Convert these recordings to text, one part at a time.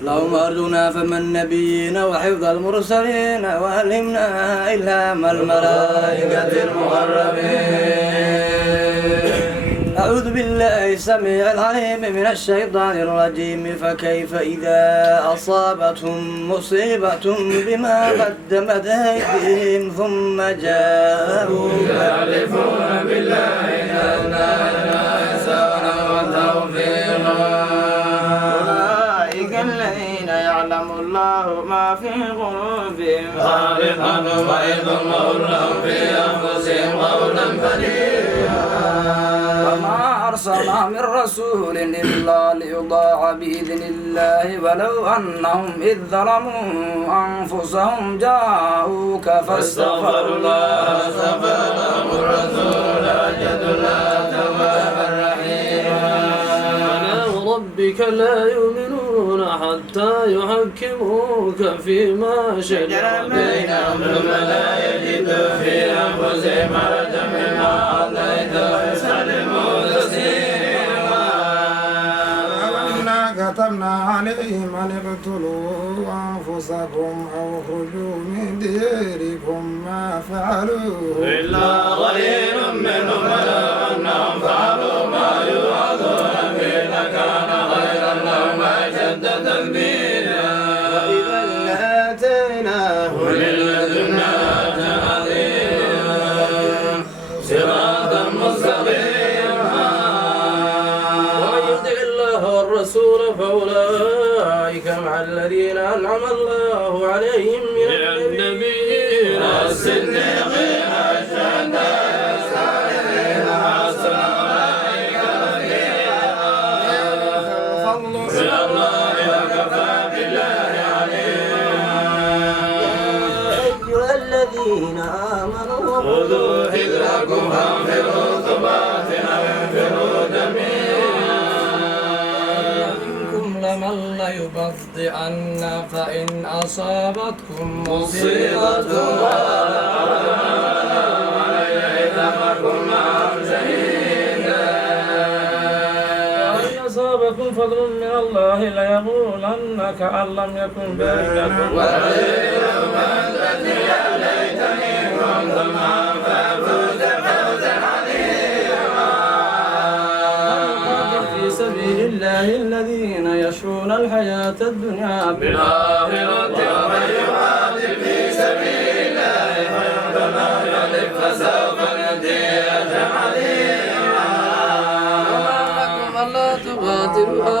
اللهم ارزقنا فم النبيين وحفظ المرسلين وألهمنا إلهام الملائكة المقربين. أعوذ بالله السميع العليم من الشيطان الرجيم. فكيف إذا أصابتهم مصيبة بما قدمت أيديهم ثم جاءوك يحلفون بالله إننا لنحسن وتوفيقا. أولئك الذين يعلم الله ما في قلوبهم خالقا ويضمر لهم في أنفسهم قولا بليغا. وما أرسلنا من رسول إلا ليطاع بإذن الله ولو أنهم إذ ظلموا أنفسهم جاءوك فاستغفروا الله واستغفر لهم الرسول وجدوا الله توابا رحيما. ربك لا يؤمنون حتى يحكموك فيما شجر بينهم ثم لا يجدوا في أنفسهم حرجا مما قضيت ويسلموا تسليما. إنا كتبنا عليهم أن اقتلوا أنفسكم أو اخرجوا من دياركم ما فعلوه إلا قليل منهم ولو أنهم فعلوا ما يوعظون به لكان خيرا لهم أشد تثبيتا. وإذا لآتيناهم من لدنا أجرا عظيما صراطا مستقيما. ومن يطع الله والرسول فأولئك مع الذين أنعم الله عليهم من النبيين والصديقين والشهداء والصالحين وحسن أولئك رفيقا. من الله وكفى بالله عليما. أيها الذين آمنوا خذوا حذركم فانفروا ثبات أو انفروا جميعا. منكم لمن ليبطئن فإن أصابتكم مصيبة وإن أصابكم فضل من الله ليقولن كأن لم يكن بينكم في سبيل الله الذين يشرون الحياة الدنيا بالآخرة ومن يقاتل في سبيل الله فيقتل أو يغلب فسوف نؤتيه أجرا عظيما.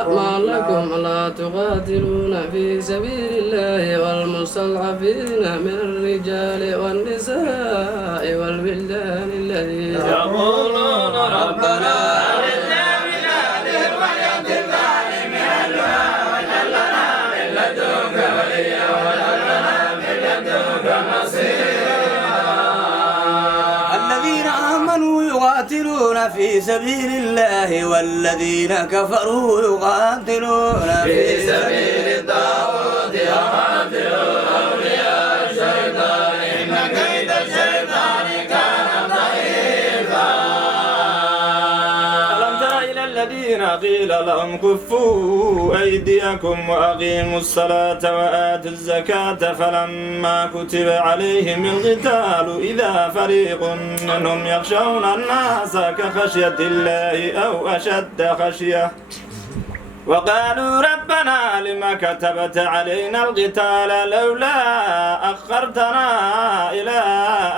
ما لكم ألا تقاتلون في سبيل الله والمستضعفين من الرجال والنساء والولدان الذين يقولون ربنا أخرجنا من هذه القرية الظالم أهلها واجعل لنا من لدنك وليا واجعل لنا من لدنك نصيرا. الذين آمنوا يقاتلون في سبيل الله والذين كفروا يقاتلون في سبيل الطاغوت يقاتلون أولياء الشيطان إن كيد الشيطان كان ضعيفا. ألم تر إلى الذين قيل لهم كفوا أيديكم وأقيموا الصلاة وآتوا الزكاة فلما كتب عليهم القتال إذا فريق منهم يخشون الناس كخشية الله أو أشد خشية وقالوا ربنا لما كتبت علينا القتال لولا أخرتنا إلى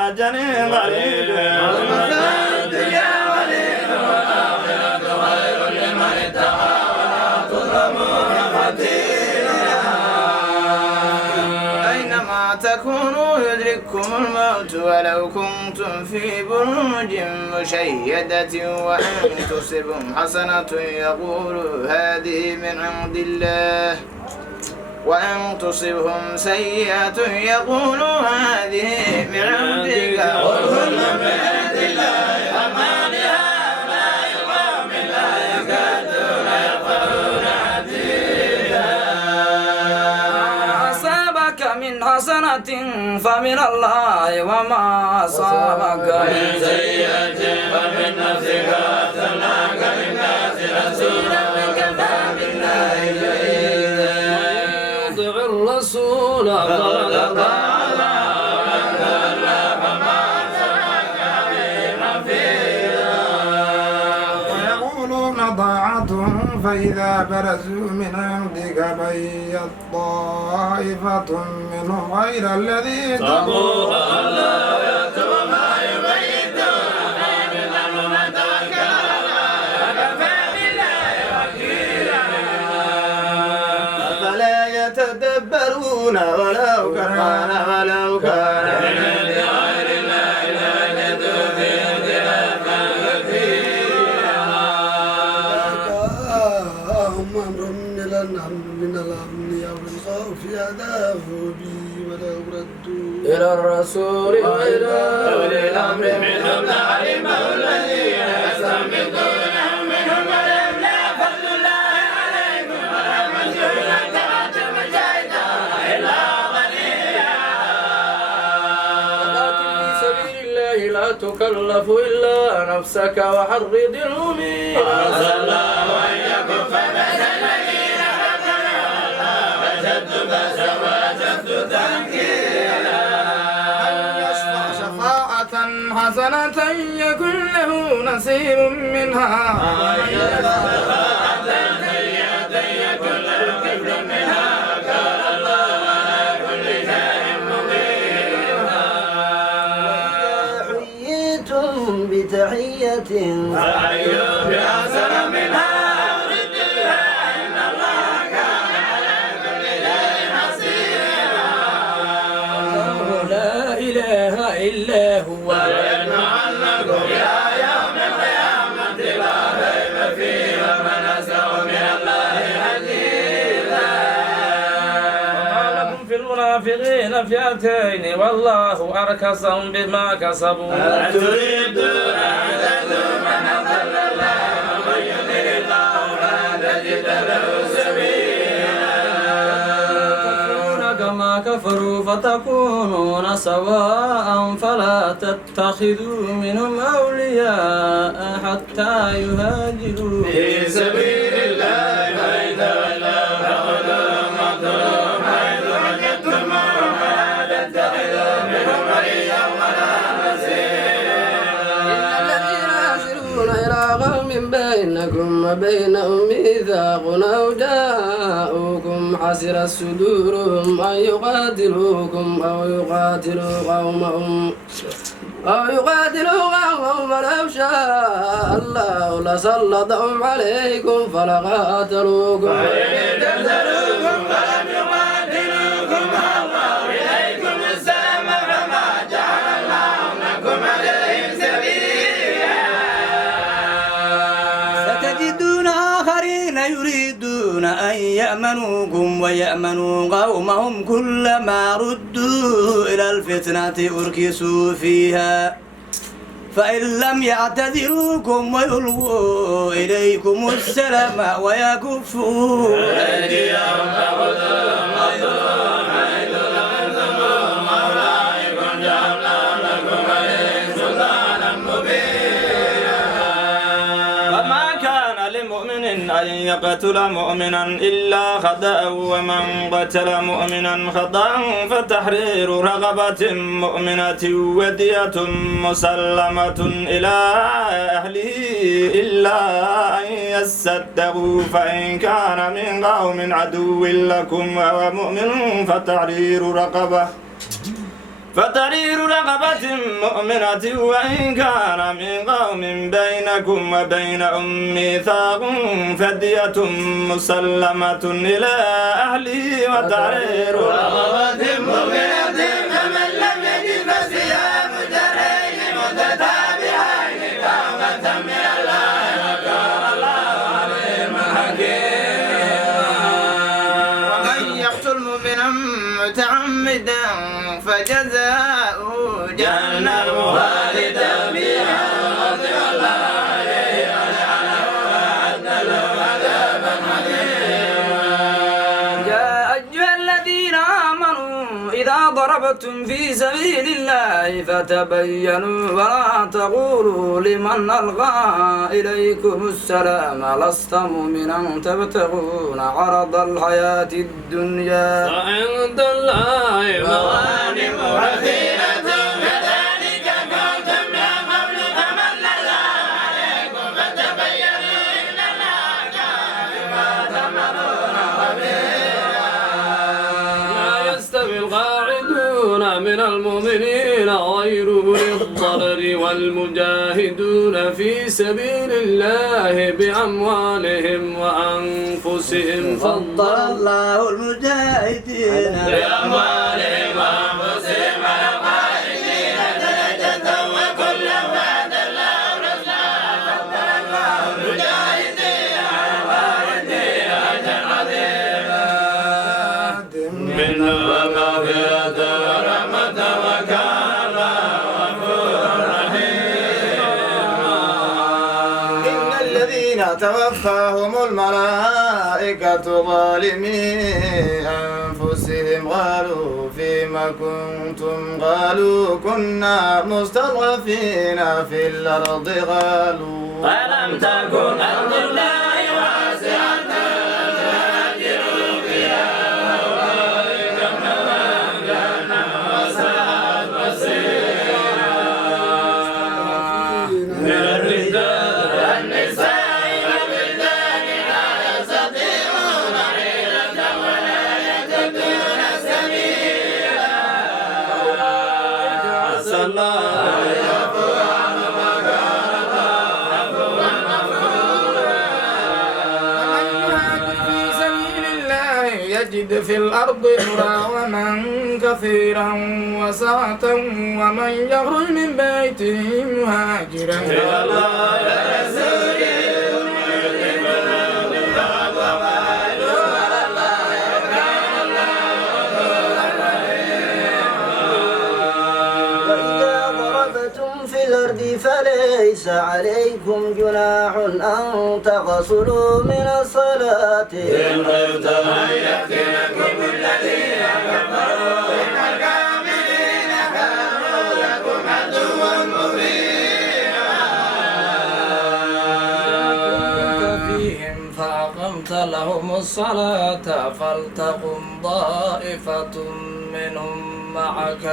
أجل قريب الدنيا وليد والآخرة خير لمن اتقى ولا تظلمون فتيلا. أينما تكونوا يدرككم الموت ولو كنتم في بروج مشيدة وإن تصبهم حسنة يقولوا هذه من عند الله وإن تصبهم سيئة يقولوا هذه من عندك قل كل من عند الله وما لهؤلاء القوم لا يكادون يفقهون حديثا. أصابك من حسنة فمن الله وما أصابك من سيئة فمن نفسك أرسلناك للناس رسولا وكفى بالله شهيدا. الأفضل ويقولون ضاعة فإذا برزوا من عندك بيت طائفة منهم غير الذي تقول أفلا يتدبرون ولو كان من عند غير الله لوجدوا فيه اختلافا كثيرا. جاءهم أمر من الأمن أو الخوف أذاعوا به ولو ردوا إلى الرسول وإلى أولي الأمر منهم لعلمه الذين يستنبطونه منهم ولولا فضل الله عليكم ورحمته لاتبعتم الشيطان إلا قليلا. قاتل في سبيل الله لا تكلف إلا نفسك وحرض المؤمنين عسى الله أن يكف بأس الذين كفروا والله أشد بأسا وأشد تنكيلا. يشفع شفاعة حسنة يكن له نصيب منها حييتم بتحية فحيوا بأحسن منها أو ردوها إن الله كان على كل شيء حسيبا. لا إله إلا هو ويجمعنكم إلى يوم القيامة لا ريب فيه ومن أصدق من الله حديثا. وما لكم في المنافقين فئتين والله أركسهم بما كسبوا أتريدون أن تهدوا من أضل الله ومن يضلل الله فلن تجد له سبيلا. تكفرون كما كفروا فتكونون سواء فلا تتخذوا منهم أولياء حتى يهاجروا في سبيل الله فإن تولوا فخذوهم واقتلوهم حيث وجدتموهم ولا تتخذوا منهم وليا ولا نصيرا. الذين يسيرون إلى قوم بينكم وبينهم ميثاق أو جاءوكم حسرت صدورهم أن يقاتلوكم أو يقاتلوا قومهم ولو شاء الله لسلطهم عليكم فلقاتلوكم وإن اعتزلوكم فلم يقاتلوكم والله إليكم السلام فما جعل الله لكم عليهم سبيلا. ستجدون آخرين يريدون أن يأمنوكم ويأمنوا قومهم كلما ردوا إلى الفتنة أركسوا فيها فإن لم يعتذروكم ويلقوا إليكم السلام ويكفوا أيديهم فخذوهم واقتلوهم حيث ثقفتموهم أولئكم جعلنا لكم عليهم سلطانا مبينا. وما كان لمؤمن أن يقتل مؤمنا إلا خطأ ومن قتل مؤمنا خطأ فتحرير رقبة مؤمنة ودية مسلمة إلى أهله إلا أن يصدقوا فإن كان من قوم عدو لكم وهو مؤمن فتحرير رقبة مؤمنة وإن كان من قوم بينكم وبينهم ميثاق فدية مسلمة إلى أهله وتحرير رقبة مؤمنة فمن لم يجد فصيام شهرين متتابعين توبة من الله وكان الله عليما حكيما. ومن يقتل مؤمنا متعمدا فجزاؤه جهنم خالدا فيها وغضب الله عليه ولعنه وأعد له عذابا عظيما. يا أيها الذين آمنوا وإذا ضربتم في سبيل الله فتبينوا ولا تقولوا لمن ألقى إليكم السلام لست مؤمنا تبتغون عرض الحياة الدنيا وعند الله مغانم كثيرة كذلك كنتم من قبل فمن الله عليكم فتبينوا إن الله كان بما تعملون خبيرا. لا يستوي القاعدون من المؤمنين غير أولي الضرر والمجاهدون في سبيل الله بأموالهم وأنفسهم فضل الله المجاهدين بأموالهم وأنفسهم على القاعدين درجة وكلا وعد الله الحسنى. فضل الله المجاهدين على القاعدين أجرا عظيما منه ومغفرة ورحمة وكان الله غفورا رحيما. إن الذين توفاهم الملائكة ظالمي أنفسهم قالوا فيما كنتم قالوا كنا مستضعفين في الأرض قالوا ألم تكن أرض الله واسعة فتهاجروا فيها أولئك مأواهم جهنم وساءت مصيرا. من الرجال والنساء والولدان لا يستطيعون حيلة ولا يهتدون سبيلا. أولئك عسى الله أن يعفو عنهم وكان الله عفوا غفورا. ومن يهاجر في سبيل الله يجد في الأرض مراغما كثيرا وسعة ومن يخرج من بيته مهاجرا إلى الله ورسوله ثم يدركه الموت وما يدعون على الله وكان الله غفورا رحيما. وإذا ضربتم في الأرض فليس عليكم جناح أن تغسلوا من الصلاة إن خفتم أن يفتنكم الذين كفروا إن الكافرين كانوا لكم عدوا مبينا. كنت فيهم فأقمت لهم الصلاة فلتقم طائفة منهم معك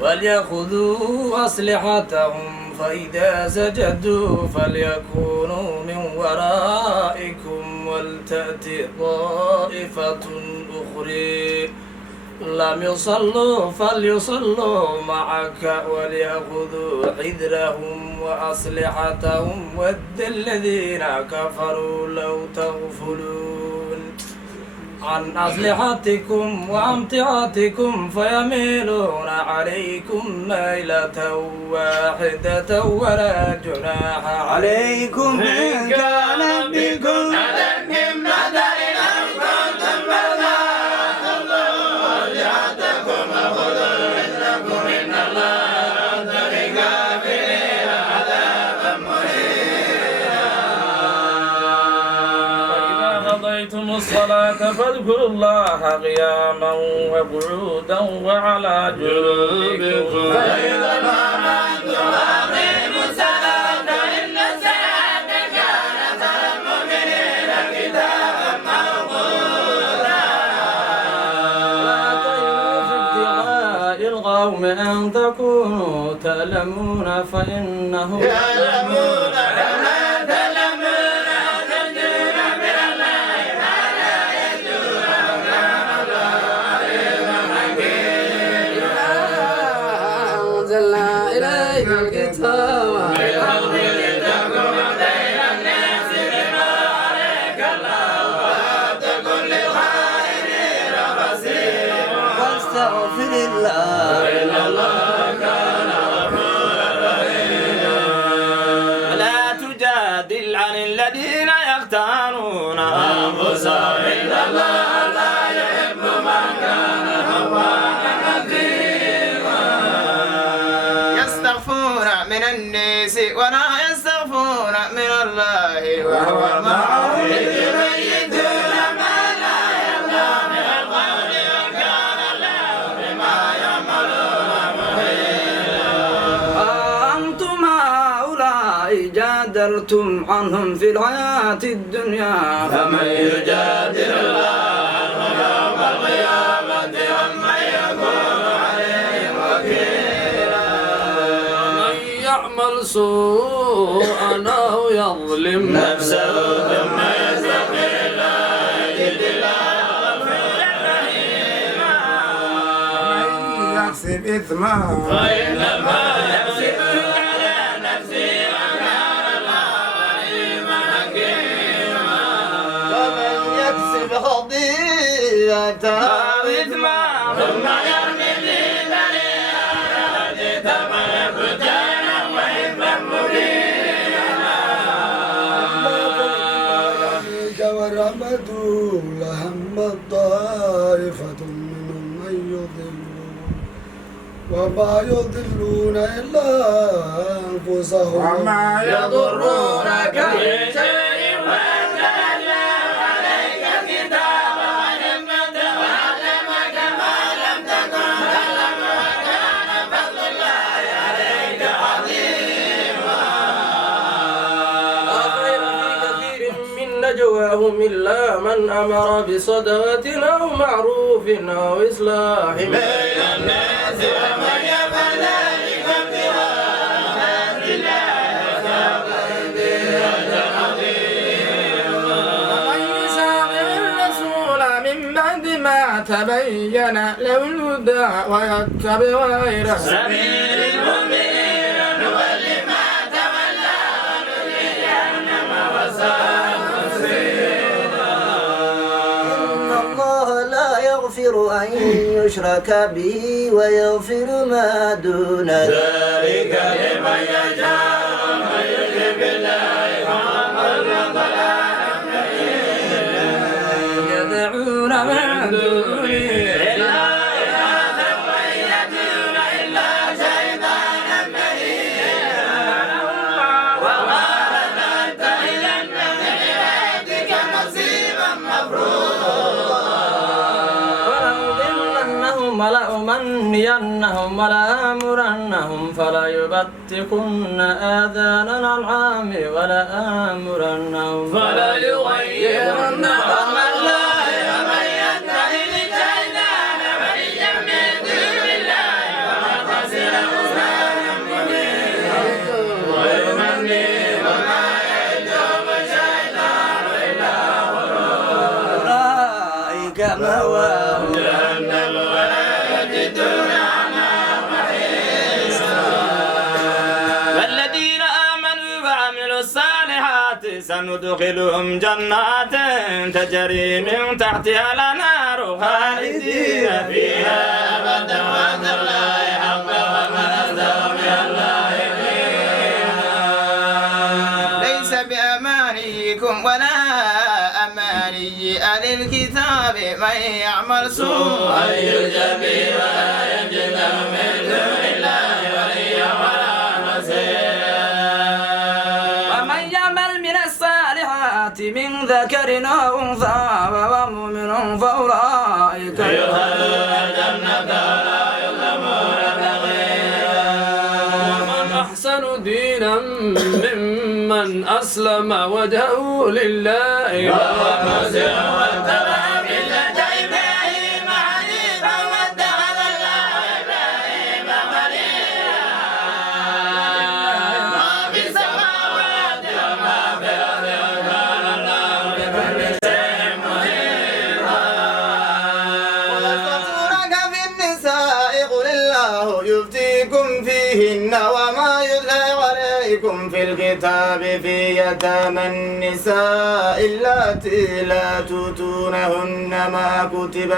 وليأخذوا أسلحتهم فإذا سجدوا فليكونوا من ورائكم ولتأتي طائفة أخرى لم يصلوا فليصلوا معك وليأخذوا حذرهم وأسلحتهم ود الذين كفروا لو تغفلون عن أسلحتكم وأمتعتكم فيميلون عليكم ميلة واحدة ولا جناح عليكم إن كان بكم أذن بدر أو كنتم مرضى تضلوا وجعتكم وخذوا حذركم إن الله رد للكافرين عذابا مهينا. وإذا قضيتم الصلاة فاذكروا الله قياما وقعودا وعلى جنوبكم فإذا أمنتم أقيموا الصلاة إن الصلاة كانت على المؤمنين كتابا موقوتا. لا تهنوا في ابتغاء القوم أن تكونوا تألمون فإنهم يعلمون كما تعلمون وترجون من الله ما لا يرجون وكان الله عليما حكيما. أنزلنا إليك الكتاب بالحق لتحكم بين الناس بما عليك الله ولا تكن للخائنين خصيما. واستغفر الله إن الله كان غفورا رحيما. ولا جادلتم عنهم في الحياة الدنيا فمن يجادل الله عنه يوم القيامة ومن يكون عليهم وكيلا ومن يعمل سوءا أو يظلم نفسه ثم يستغفر الله يجد الله غفورا رحيما من يكسب إثما فإنما يكسبه على نفسه وكان الله عليما حكيما ومن يكسب خطيئة أو إثما ثم يرمي به بريئا فقد بهتانا وإثما مبينا عليك ورحمة لهم طائفة منهم من يضلون وما يضلون إلا أنفسهم وما يضرونك من شيء وأنزل الله عليك الكتاب وعلمك وعلمك ما لم تكن تعلم وكان فضل الله عليك عظيما لا خير في كثير من نجواهم إلا من أمر بصدقة أو معروف أو إصلاح بين الناس ومن يفعل ذلك ابتغاء مرضات الله فسوف يؤتيه أجرا عظيما ومن يشاقق الرسول من بعد ما تبين له الهدى ويتبع غير سبيل المؤمنين نولي ما تولى ونصلي جهنم وساءت مصيرا إن الله لا يغفر أن يشرك به ويغفر ما دون ذلك لمن يشاء ومن يشرك بالله فقد ضل ضلالا بعيدا يدعون من دونه إلا إناثا وإن يدعون إلا شيطانا مريدا وقال لأتخذن من عبادك نصيبا مفروضا ولأضلنهم ولأمنينهم ولآمرنهم فليبتكن آذان الأنعام ولآمرنهم فلا يغيرن خلق الله ومن يتخذ الشيطان وليا من دون الله فقد خسر خسرانا مبينا ويمني وما يعدهم الشيطان إلا غرورا أولئك مأواهم جهنم ولا يجدون عنها محيصا والذين آمنوا وعملوا الصالحات سندخلهم جنات تجري من تحتها الأنهار خالدين فيها أبدا وعد الله حقا ومن أصدق من الله قيلا ليس بأمانيكم ولا أماني أهل الكتاب من يعمل سوءا يجزى به ولا يجد له من دون الله وليا ولا نصيرا ومن يعمل من الصالحات من ذكر أو أنثى وهو مؤمن فأولئك يدخلون الجنة ولا يظلمون نقيرا ومن أحسن دينا ممن أسلم وجهه لله وهو محسن واتبع ملة إبراهيم حنيفا واتخذ الله إبراهيم خليلا ما في السماوات وما في الأرض وكان الله بكل شيء محيطا ويستفتونك في النساء قل الله يفتيكم فيهن وما يتلى عليكم في الكتاب في يتامى النساء اللاتي لا تؤتونهن ما كتب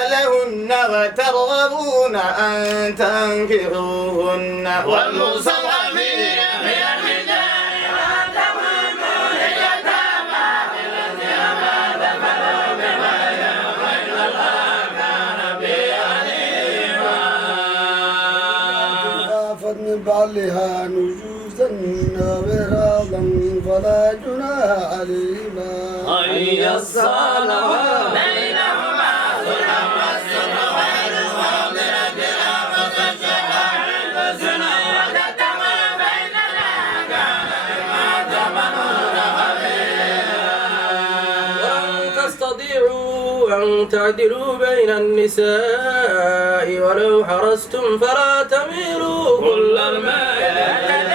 لهن وترغبون أن تنكحوهن والمستضعفين من الرجال وأن تقوموا لليتامى بالتي ما دخلوا بغير وإن الله كان به عليما خافت من بعلها نشوزا وإعراضا فلا جناح عليهما أي الصلوات بينهما صلح والصلح خير وأمرت بالأمر والشفاعة والسنة وتتقوا بين تستطيعوا أن تعدلوا بين النساء ولو حرصتم فلا تميلوا كل الميل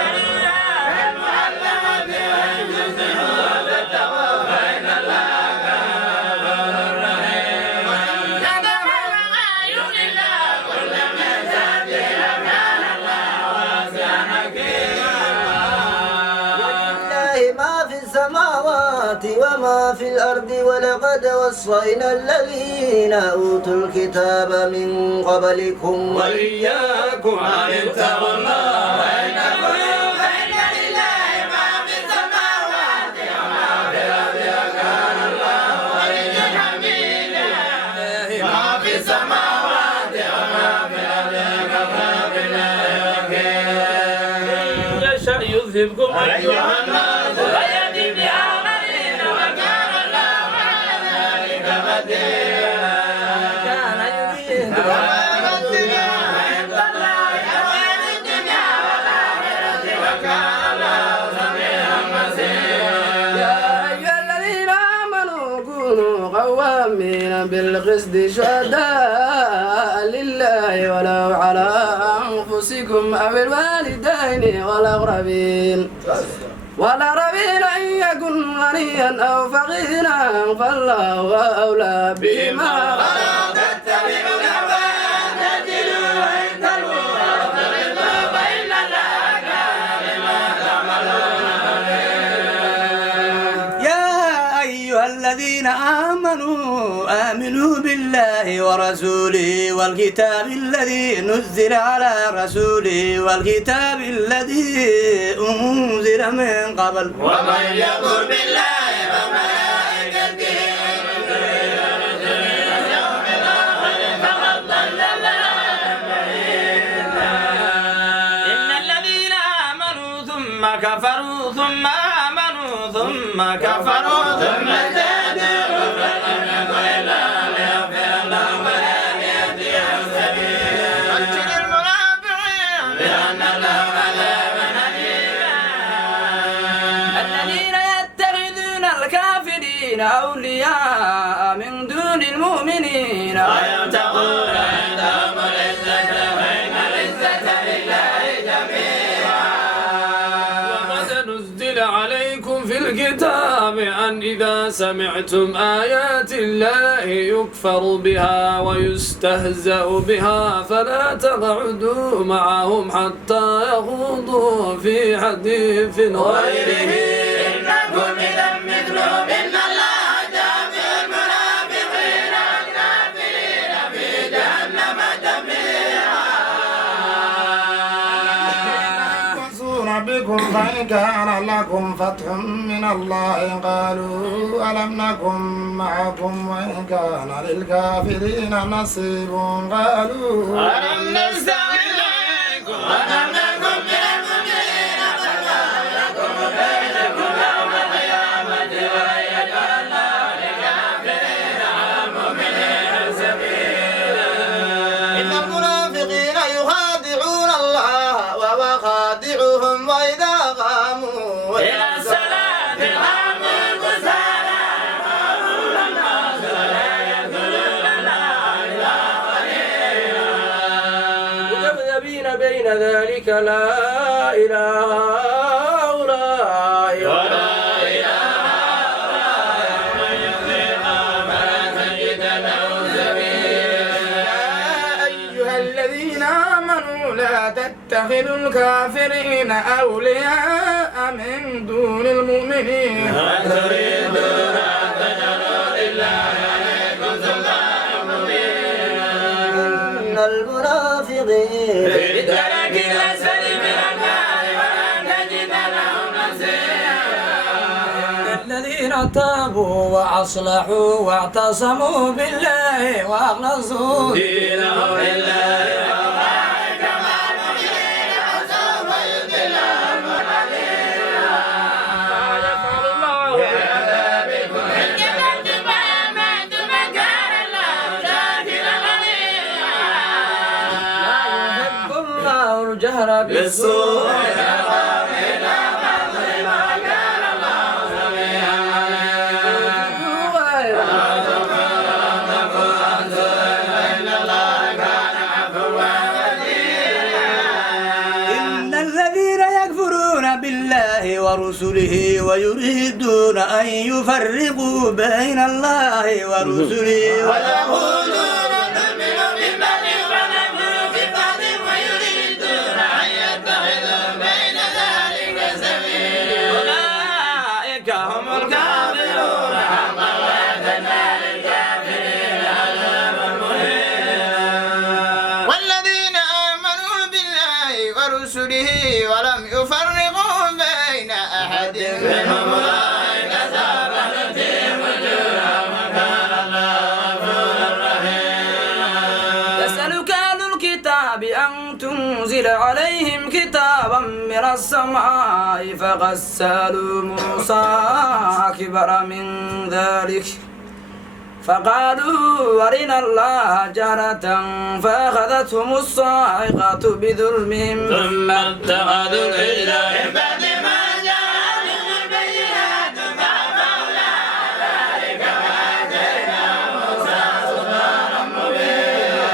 وما في الأرض ولقد وصينا الذين أوتوا الكتاب من قبلكم وإياكم أن اتقوا الله وإن القلوب فإن لله ما في السماوات وما في الأرض وكان الله غنيا حميدا ما في السماوات وما في الأرض وكفى بالله وكيلا إن يشأ يذهبكم أيها الناس ويأتي بآخرين وكان الله على ذلك قديرا كان يريد ثواب الدنيا عند الله خير الدنيا والآخرة وكان الله سميعا بصيرا يا أيها الذين آمنوا كونوا قوامين بالقسط شهداء لله ولو على أنفسكم أو الوالدين والأقربين إن يكن غنيا أو فقيرا فالله أولى بهما فلا تتبعوا الهوى أن تجدوا عند الله فإلا فإن الله كان بما تعملون خبيرا يا أيها الذين آمنوا بالله ورسوله والكتاب الذي نزل على رسوله والكتاب الذي أنزل من قبل ومن يكفر بالله وملائكته واليوم الآخر فقد ضل ضلالا بعيدا إن الذين آمنوا ثم كفروا ثم آمنوا ثم كفروا ثم ازدادوا كفرا لم يكن إلا ليغفر الله ولا ليهديهم سبيلا بشر المنافقين بأن لهم عذابا أليما الذين يتخذون الكافرين أولياء من دون المؤمنين ويبتغون عندهم العزة فإن العزة لله جميعا وقد نزل عليكم في الكتاب أن إذا سمعتم آيات الله يكفر بها ويستهزأ بها فلا تقعدوا معهم حتى يخوضوا في حديث غيره إنكم إذا مثلهم إن الله جامع المنافقين والكافرين في جهنم جميعا يستهزئون بكم فإن كان لكم فتح من الله قالوا ألم نكن معكم وإن كان للكافرين نصيب قالوا ولم نستغلكم ولم نكن من المؤمنين فقال لكم بينكم يوم القيامة ولن يجعل الله للكافرين على المؤمنين سبيلا إن المنافقين يخادعون الله وهو خادعهم وإذا قاموا إلى الصلاة قاموا كسالى يخافون الناس ولا يذكرون الله إلا قليلا مذبذبين بين ذلك لا إله هؤلاء ولا إله هؤلاء ومن يطيعها فلا تجد له سبيلا يا أيها الذين آمنوا لا تتخذوا الكافرين أولياء من دون المؤمنين وتريدون أن تجعلوا لله عليكم سلطانا مبينا إن المنافقين في الدرك الأسفل من النار ولن تجد لهم نصيرا الذين تابوا وأصلحوا واعتصموا بالله وأخلصوا دينهم لله وأولئك مع المؤمنين وسوف يضلهم قليلا ما يفعل الله بعذابكم إن كفرتم وآمنتم وكان الله شاكرا عليما لا يحب الله الجهر بالسوء يخاف إلا من ظلم وكان الله سميعا عليما غير رسوله ويريدون أن يفرقوا بين الله ورسله ويقولون نؤمن ببعض ونكفر ببعض ويريدون أن يتخذوا بين ذلك سبيلا أولئك هم الكافرون حقا وأعتدنا للكافرين عذابا مهينا. والذين آمنوا بالله ورسله ولم يفرقوا بين أحد منهم أولئك سوف نؤتيهم أجورهم وكان الله غفورا رحيما. يسألك أهل الكتاب أن تنزل عليهم كتابا من السماء فقد سألوا موسى أكبر من ذلك فقالوا أرنا الله جهرة فأخذتهم الصاعقة بظلمهم ثم اتخذوا العجل من بعد ما جاءتهم البينات فعفونا عن ذلك وآتينا موسى سلطانا مبينا.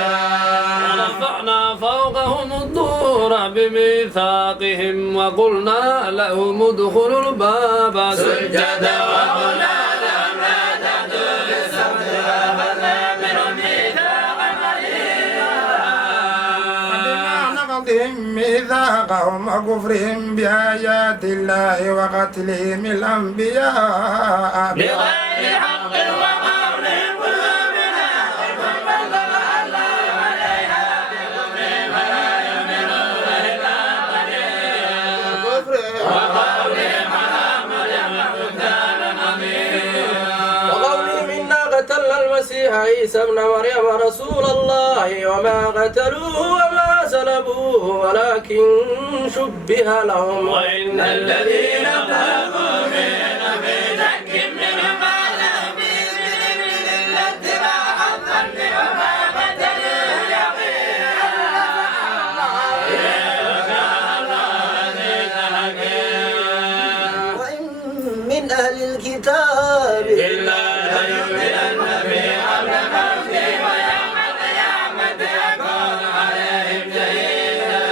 ورفعنا فوقهم الطور بميثاقهم وقلنا لهم ادخلوا الباب سجدا وقلنا لهم لا تأتوا بالسبت وأخذنا منهم ميثاقا غليظا. بما نقضهم ميثاقهم وكفرهم بآيات الله وقتلهم الأنبياء بغير حق وقولهم قلوبنا غلف بل طبع الله عليها بكفرهم فلا يؤمنون إلا قليلا. وقولهم على مريم بهتانا عظيما. وقولهم إنا قتلنا المسيح عيسى ابن مريم رسول الله وما قتلوه وما سلبوه ولكن شبه لهم وإن الذين اختلفوا فينا في شك منه ما لهم بإذن إلا اتباع الظن وما قتلوه يقينا. وكان الله عزيزا حكيما. وإن من أهل الكتاب إلا ليؤمنن به قبل موته ويوم القيامة يكون عليهم شهيدا.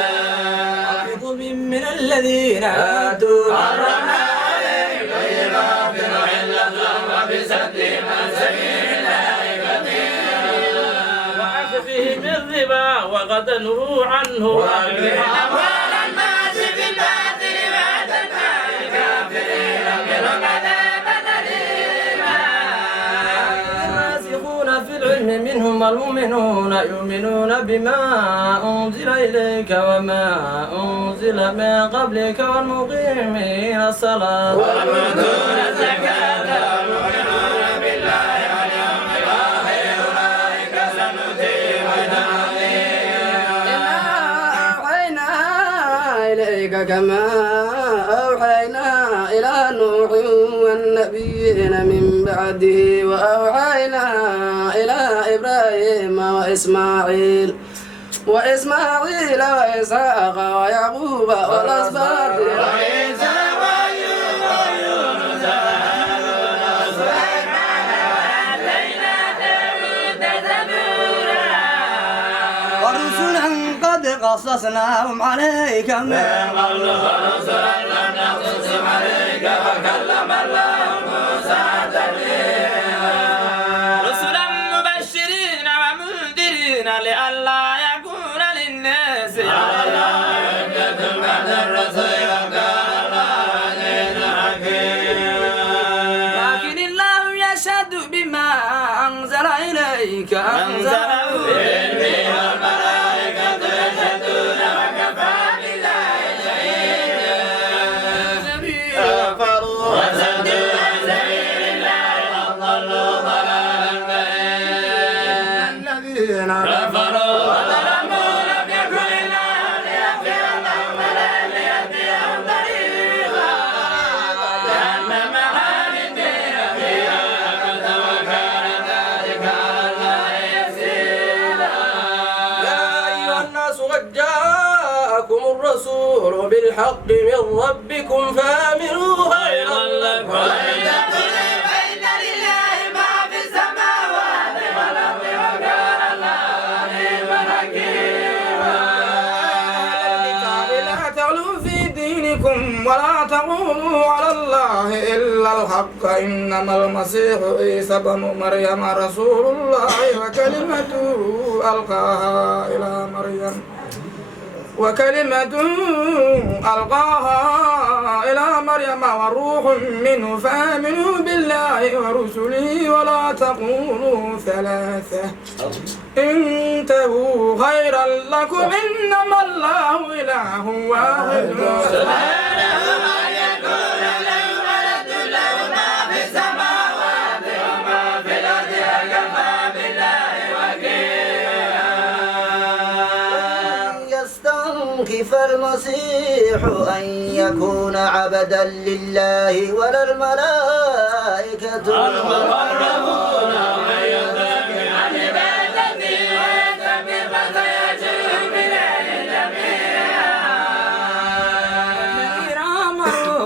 كتب من الذين هادوا حرمنا عليهم طيبات أحلت لهم وبصدهم عن سبيل الله كثيرا. وأخذهم الربا وقد نهوا عنه وأكلهم أموال الناس بالباطل وأعتدنا للكافرين منهم عذابا أليما. الراسخون في العلم منهم المؤمنون يؤمنون بما أنزل إليك وما أنزل من قبلك والمقيمين الصلاة والمؤتون الزكاة والمؤمنون بالله واليوم الآخر أولئك سنؤتيهم أجرا عظيما. أوحينا إليك كما أوحينا إلى نوح والنبيين من بعده وأوحينا إلى إبراهيم وإسماعيل وإسحاق ويعقوب والأسباط وعيسى وأيوب ويونس وهارون وسليمان وآتينا داود زبورا. ورسلا قد قصصناهم عليك من قبل ورسلا لم نقصصهم عليك وكلم الله موسى تكليما. رسلا مبشرين ومنذرين لئلا يكون للناس على الله حجة بعد الرسل وكان الله عزيزا حكيما. لكن الله يشهد بما أنزل إليك أنزله بعلمه والملائكة يشهدون وكفى بالله شهيدا. كفروا وصدوا عن سبيل الله وضلوا ضلالا بعيدا. الذين كفروا وظلموا لم يكن الله ليغفر لهم ولا ليهديهم طريقا. جهنم خالدين فيها أبدا وكان ذلك على الله يسيرا. يا أيها الناس قد جاءكم الرسول بالحق من ربكم فآمنوا خيرا لكم وإن تقولوا فإن لله ما في السماوات والأرض وكان الله عليما حكيما. لا تغلوا في دينكم ولا ولا تقولوا على الله إلا الحق إنما المسيح عيسى بن مريم رسول الله وكلمة ألقاها إلى مريم وروح منه فآمنوا بالله ورسله ولا تقولوا ثلاثة انتهوا خيرا لكم إنما الله إله واحد فالمسيح أن يكون عبدا لله ولا الملائكة المقربون من يذكر عن عبادته ويتبع فسيجزيهم إليه جميعا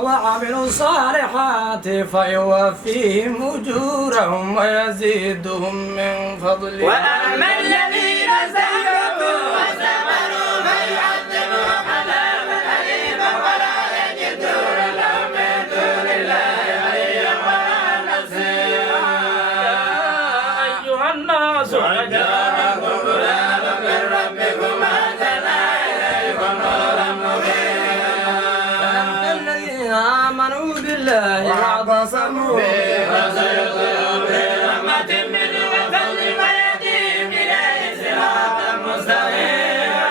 وعملوا الصالحات فيوفيهم أجورهم ويزيدهم من فضله وأما الذين استكبروا واستكبروا فيعذبهم عذابا أليما ولا يجدون لهم من دون الله وليا ولا نصيرا. أيها الناس قد جاءكم برهان من ربكم وأنزلنا إليكم نورا مبينا. الذين آمنوا بالله واعتصموا فسيدخلهم في رحمة منه وفضل ويهديهم إليه صراطا مستقيما.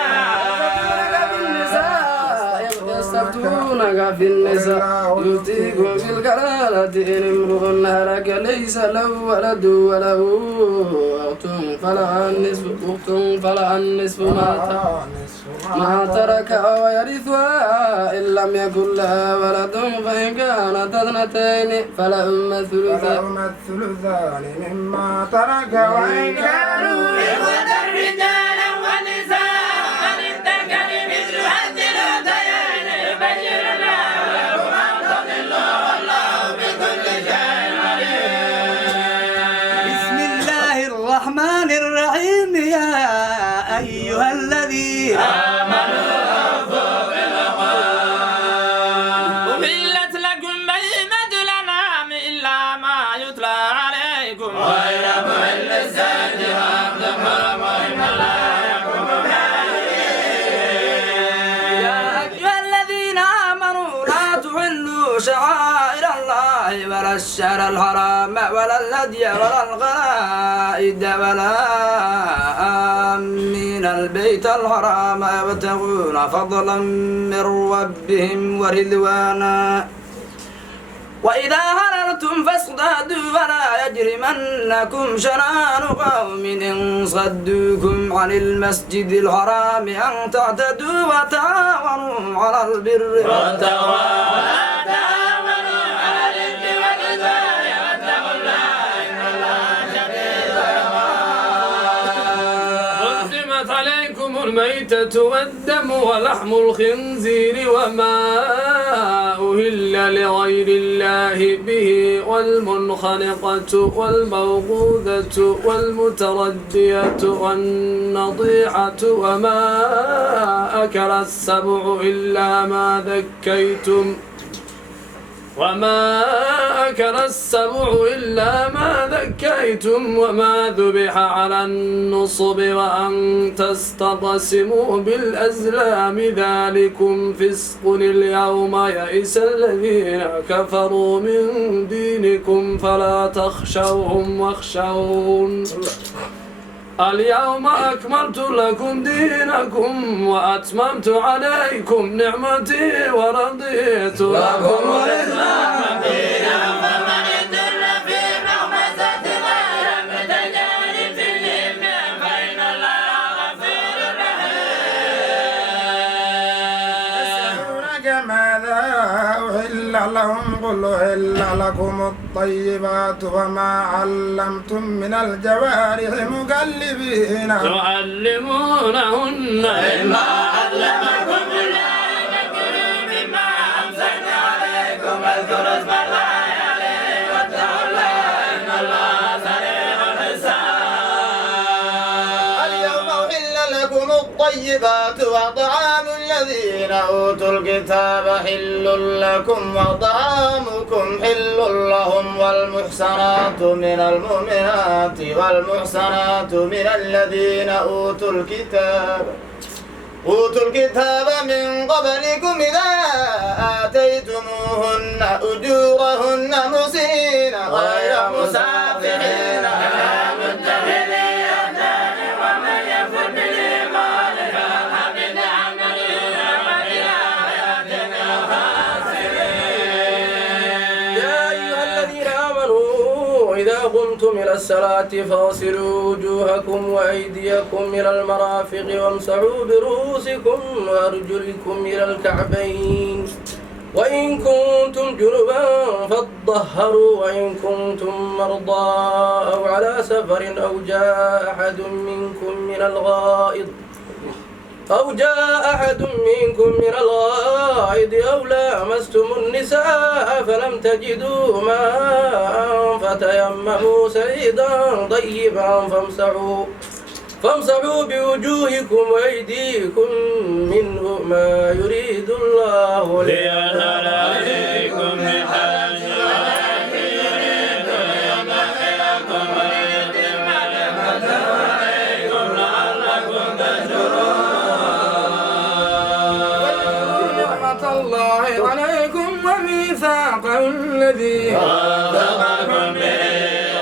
يستفتونك في النساء يفتيكم في الكلالة إن امرؤ هلك ليس له ولد وله أخت فلها النصف ما ترك أو يرثها إن لم يكن لها ولد فإن كانت اثنتين فلهما الثلثان مما ترك وإن كانوا إخوة رجالا ونساء فللذكر مثل حظ الأنثيين يبين الله لكم أن تضلوا والله بكل شيء عليم. بسم الله الرحمن الرحيم يا أيها الذين أحلت لكم بهيمة الأنعام إلا ما يتلى عليكم غير محل الزاد وأنتم حرم إن الله يحكم يا أيها الذين آمنوا لا تحلوا شعائر الله ولا الشهر الحرام ولا الهدي ولا القلائد ولا آمين البيت الحرام يبتغون فضلا من ربهم ورضوانا وإذا هللتم فاصطادوا ولا يجرمنكم شنآن قوم إن صدوكم عن المسجد الحرام أن تعتدوا وتعاونوا على البر والتقوى ولا تعاونوا على الإثم والعدوان واتقوا الله إن الله شديد العقاب. حرمت عليكم الميتة والدم ولحم الخنزير وما أهل لغير الله به والمنخنقة والموقوذة والمتردية والنطيحة وما أكل السبع إلا ما ذكيتم وما ذبح على النصب وأن تستقسموا بالأزلام ذلكم فسق اليوم يئس الذين كفروا من دينكم فلا تخشوهم واخشون اليوم أكملت لكم دينكم وأتممت عليكم نعمتي ورضيت لكم الإسلام دينا فمن اضطر في مخمصة غير متجانف لإثم فإن الله غفور رحيم. يسألونك ماذا أحل لهم قل أحل لكم الطيبات وما علمتم من الجوارح مكلبين تعلمونهن مما علمكم الله فكلوا مما أمسكنا عليكم واذكروا اسم الله عليه واتقوا الله إن الله سريع الحساب. اليوم أحل لكم الطيبات وطعام الذين أوتوا الكتاب حل لكم وطعامكم حل لهم والمحصنات من المؤمنات والمحصنات من الذين أوتوا الكتاب من قبلكم إذا آتيتموهن أجورهن محسنين غير مسافحين ولا متخذي أخدان ومن يكفر بالإيمان فحبط عمله وفي آياتنا خاسرين. يا أيها الذين آمنوا إذا قمتم إلى الصلاة فاغسلوا وجوهكم وأيديكم إلى المرافق وامسحوا برؤوسكم وأرجلكم إلى الكعبين وإن كنتم جنبا فاطهروا وإن كنتم مرضى أو على سفر أو جاء أحد منكم من الغائط أو لامستم النساء فلم تجدوا ماء فتيمموا سعيدا طيبا فامسحوا بوجوهكم وأيديكم منه ما يريد الله ليجعل عليكم من حرج ولكن يريد ليطهركم ويتم نعمته عليكم لعلكم تشكرون. نعمة الله عليكم وميثاقه الذي وافقكم به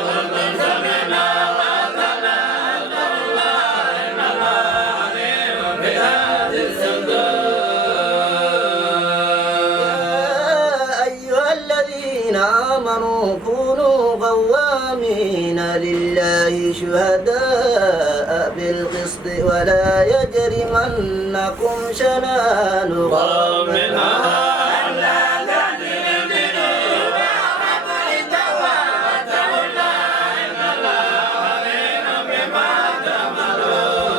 قلتم سمعنا وأطعنا واتقوا الله إن الله عليم بذات الصدور. يا أيها الذين آمنوا كونوا قوامين لله شهداء بالقسط ولا يجرمنكم شنآن قوم على ألا تعدلوا وأقرب للتقوى واتقوا الله إن الله عليم بما تعملون.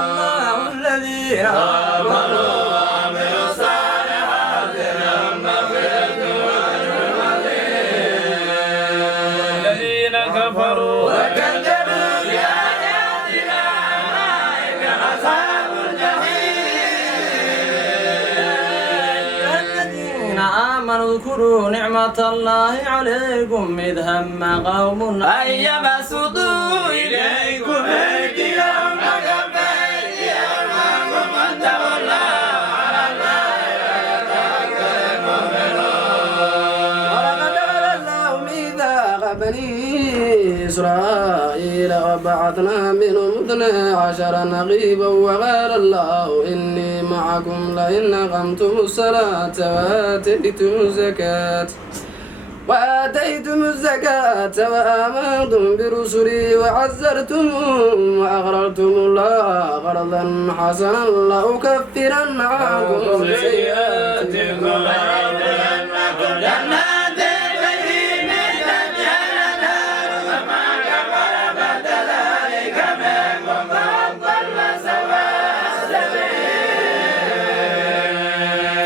الله الذين آمنوا وعملوا الصالحات لهم مغفرة وأجر عظيم. الذين كفروا وكذبوا بآياتنا أولئك أصحاب الجحيم. الذين آمنوا اذكروا نعمة الله عليكم إذ هم قوم أن يبسطوا إليكم أيديهم فكف أيديهم عنكم واتقوا الله على الله يتوكل المؤمنون. ولقد أخذ الله ميثاق بني إسرائيل وبعثنا منهم 12 نقيبا وقال الله إني معكم لئن أقمتم الصلاة وآتيتم الزكاة وآمنتم برسلي وعزرتموهم وأقرضتم الله قرضا حسنا لأكفرن عنكم سيئاتكم ويدخلنكم جنات تجري من تحتها الأنهار وما كفر بعد ذلك منكم فأضل سواء السبيل.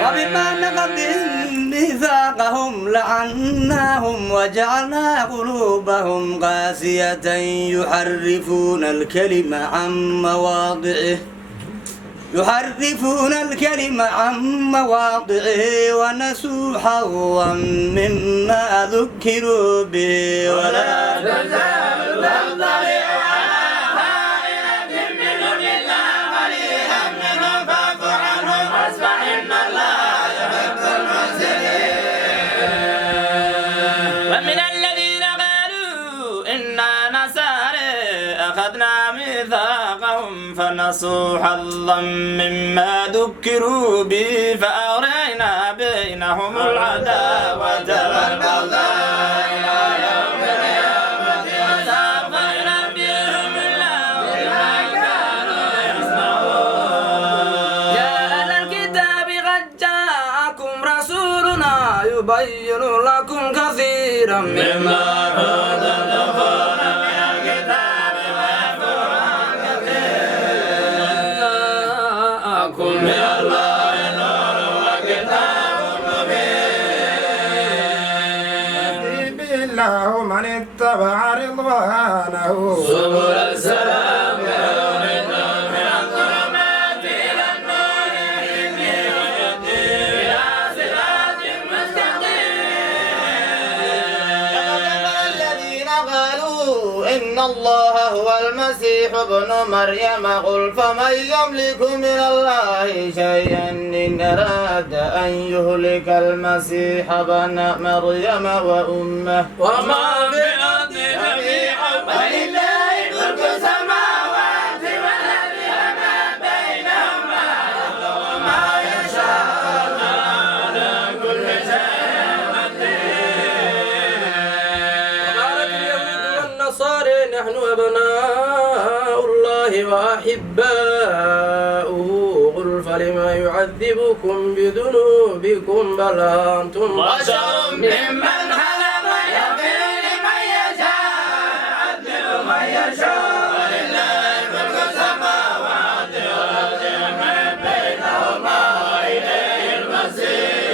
وبما نقضهم ميثاقهم لعناهم وجعلنا قلوبهم قاسية يحرفون الكلم عن مواضعه ونسوا حظا مما ذكروا به ولا تزال تطلع على خائنة منهم إلا قليلا منهم فاعف عنهم واصفح إن الله يحب المحسنين. ومن الذين قالوا إنا نصارى أخذنا ميثاقهم فنسوا حظا مما ذكروا به فأغرينا بينهم العداوة والبغضاء إلى يوم القيامة وسوف ينبئهم الله بما كانوا يصنعون. يا أهل الكتاب قد جاءكم رسولنا يبين لكم كثيرا مما كنتم تخفون من الكتاب ويعفو عن كثير. جاءكم من الله نور وكتاب مبين. يهدي به الله من اتبع رضوانه سبل السلام يوم من الله قالوا إن الله هو المسيح ابن مريم قل فمن يملك من الله شيئا إن أراد أن يهلك المسيح ابن مريم وأمه وما في الأرض جميعا ولله ملك السماوات والأرض وما بينهما وما يشاء على كل شيء وقالت اليهود والنصارى نحن أبناء الله وأحباؤه قل فلما يعذبكم بذنوبكم بل أنتم بشر ممن خلق يغفر لمن يشاء يعذب من يشاء ولله ملك السماوات والأرض وما بينهما وإليه المصير.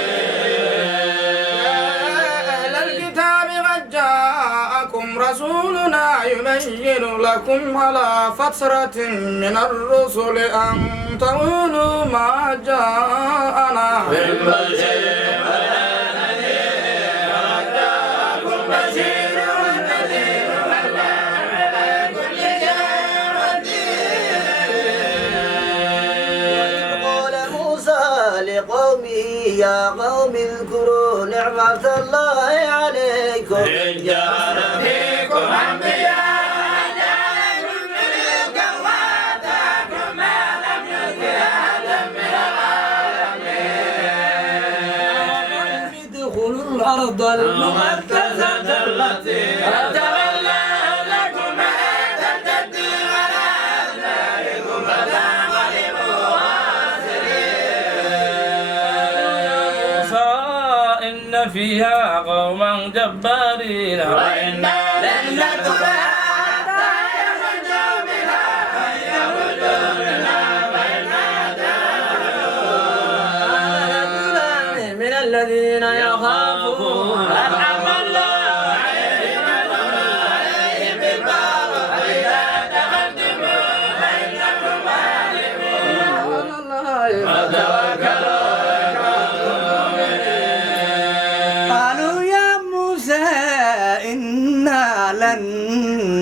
أهل الكتاب قد جاءكم رسولنا يبين لكم على فترة من الرسل أن تقولوا ما جاءنا من بشير ولا نذير وجاءكم بشير ونذير والله على كل شيء قدير. قال موسى لقومه يا قوم اذكروا نعمة الله عليكم إذ جعل فيكم أنبياء وجعلكم ملوكا وآتاكم ما لم يؤت أحدا من العالمين. ادخلوا الأرض المقدسة التي تولى لكم ولا ترتدوا على أدباركم فتنقلبوا خاسرين. إن فيها قوما جبارين وإنا لن ندخلها حتى يخرجوا منها فإن يخرجوا منها فإنا داخلون. من الذين يخافون أنعم الله عليهم وأنعم عليهم بالبر فإذا دخلتموه فإنكم غالبون فتوكلوا إن كنتم مؤمنين. قالوا يا موسى إنا لن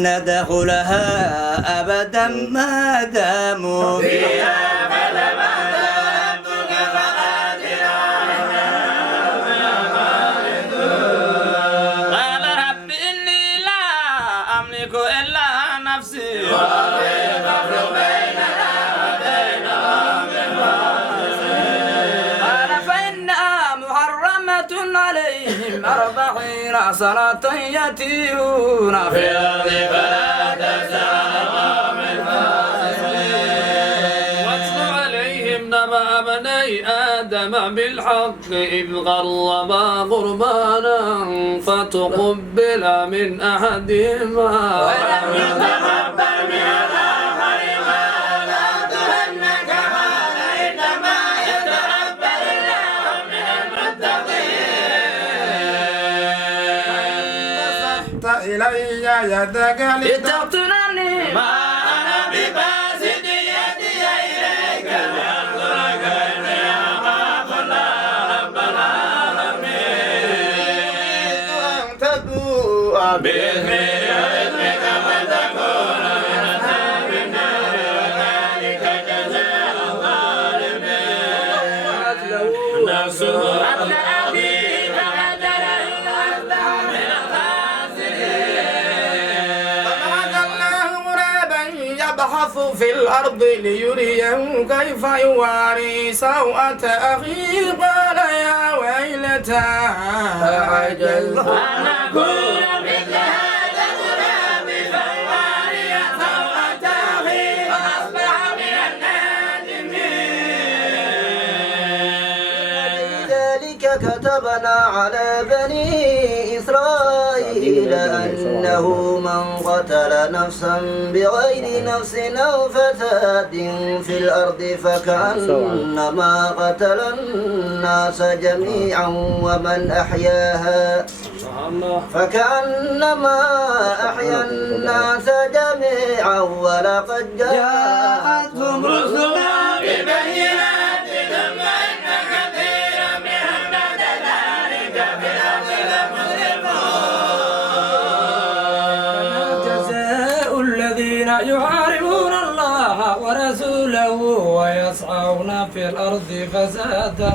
ندخلها أبدا ما داموا فيها فلما ذهبتك فقاتلوا قال رب إني لا أملك إلا نفسي وأخي فافرق بيننا وبينهم بالفاصل. قال فإنها محرمة عليهم 40 سنة يتيهون في الأرض فلا تسع القوم الفاسقين. واتل عليهم نبأ بني آدم بالحق إذ قربا قربانا فتقبل من أحدهما ولم يتقبل من الآخر قال لأقتلنك قال إنما يتقبل الله من المتقين. بسطت إلي يدك لتقتلني ما أنا بباسط يدي إليك لأقتلك إني أخاف الله رب العالمين. أن تبوء بإثمي وإثمك فتكون من أصحاب النار وذلك جزاء الظالمين. نفسه قتل أخيه فقتله وأصبح من الخاسرين. فبعث الله غرابا يبحث في الأرض ليريه كيف يواري سوءة أخيه قال يا ويلتى أعجزت أن أكون مثل هذا الغلام فأواري سوءة أخي فأصبح من النادمين. لذلك كتبنا على بني إسرائيل أنه من قتل نفسا بغير نفس أو فساد في الأرض فكأنما قتل الناس جميعا ومن أحياها فكأنما أحيا الناس جميعا ولقد جاءتهم رسلنا بالبينات ثم إن كثيرا منهم بعد ذلك في الأرض لمسرفون. في الأرض فسادا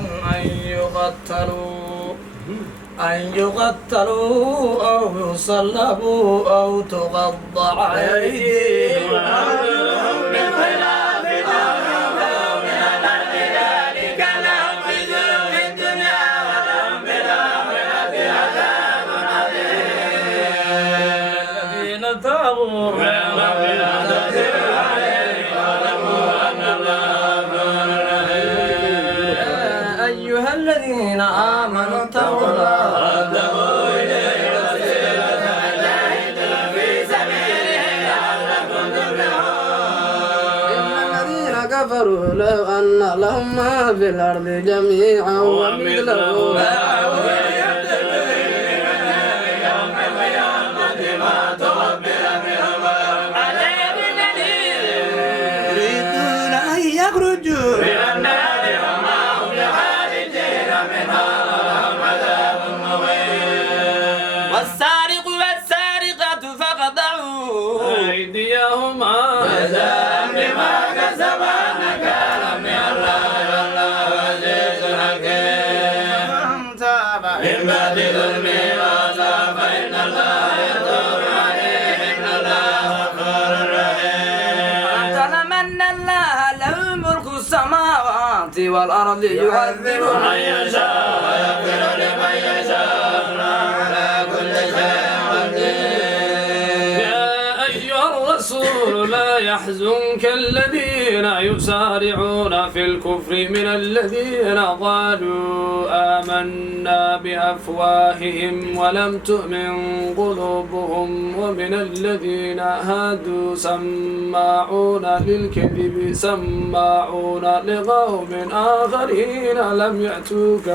أن يقتلوا أو يصلبوا أو تقطع أيديهم وأرجلهم من خلاف أو من الأرض ذلك لهم خزي في الدنيا ولهم في الآخرة عذاب عظيم الذين تابوا من قبل أن تقدروا عليهم واعلموا أن الله غفور رحيم يا أيها الذين آمنوا اتقوا الله وابتغوا إليه الوسيلة وجاهدوا في سبيله لعلكم تفلحون إن الذين كفروا لو أن لهم ما في الأرض جميعا ومثله معه يوم القيامة ما تقبل منهم عذاب أليم يريدون أن يخرجوا من النار وما هم بخارجين منها ولهم عذاب مهين والسارق والسارقة فاقطعوا أيديهما جزاء بما كسبا نكالا من الله والله عزيز حكيم من تاب من بعد ظلمه وأصلح فإن الله يتوب عليه إن الله غفور رحيم تعلم أن الله له ملك السماوات والأرض يعذب من يشاء ويغفر لمن يشاء والله على كل شيء قدير يا أيها الرسول لا يحزنك الذين يسارعون في الكفر من الذين قالوا آمنا بأفواههم ولم تؤمن قلوبهم ومن الذين هادوا سماعون للكذب سماعون لقوم آخرين لم يأتوك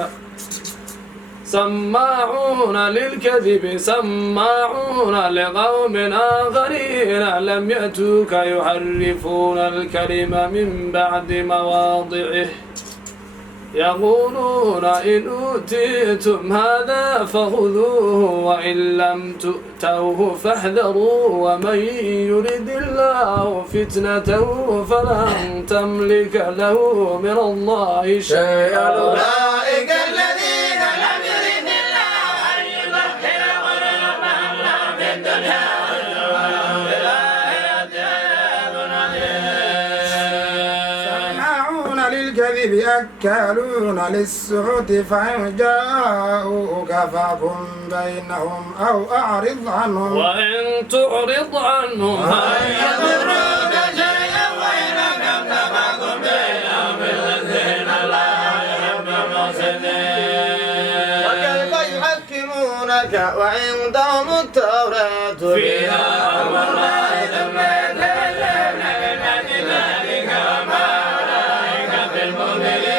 سماعون للكذب سماعون لقوم آخرين لم يأتوك يحرفون الكلم من بعد مواضعه يقولون إن أوتيتم هذا فخذوه وإن لم تؤتوه فاحذروا ومن يرد الله فتنته فلن تملك له من الله شيئا أولئك الذين لم يرد الله أن يطهر قلوبهم لهم في الدنيا ولهم في الآخرة عذاب عظيم سماعون للكذب أكالون للسحت فإن جاءوك فاحكم بينهم أو أعرض عنهم وإن تعرض عنهم وإن يضروك شيئا وإن أكمت فاحكم بينهم بالعدل إن الله يحب المقسطين وكيف يحكمونك وعندهم التوراة فيها حكم الله ثم يتكلمون من بعد ذلك وما أولئك بالمؤمنين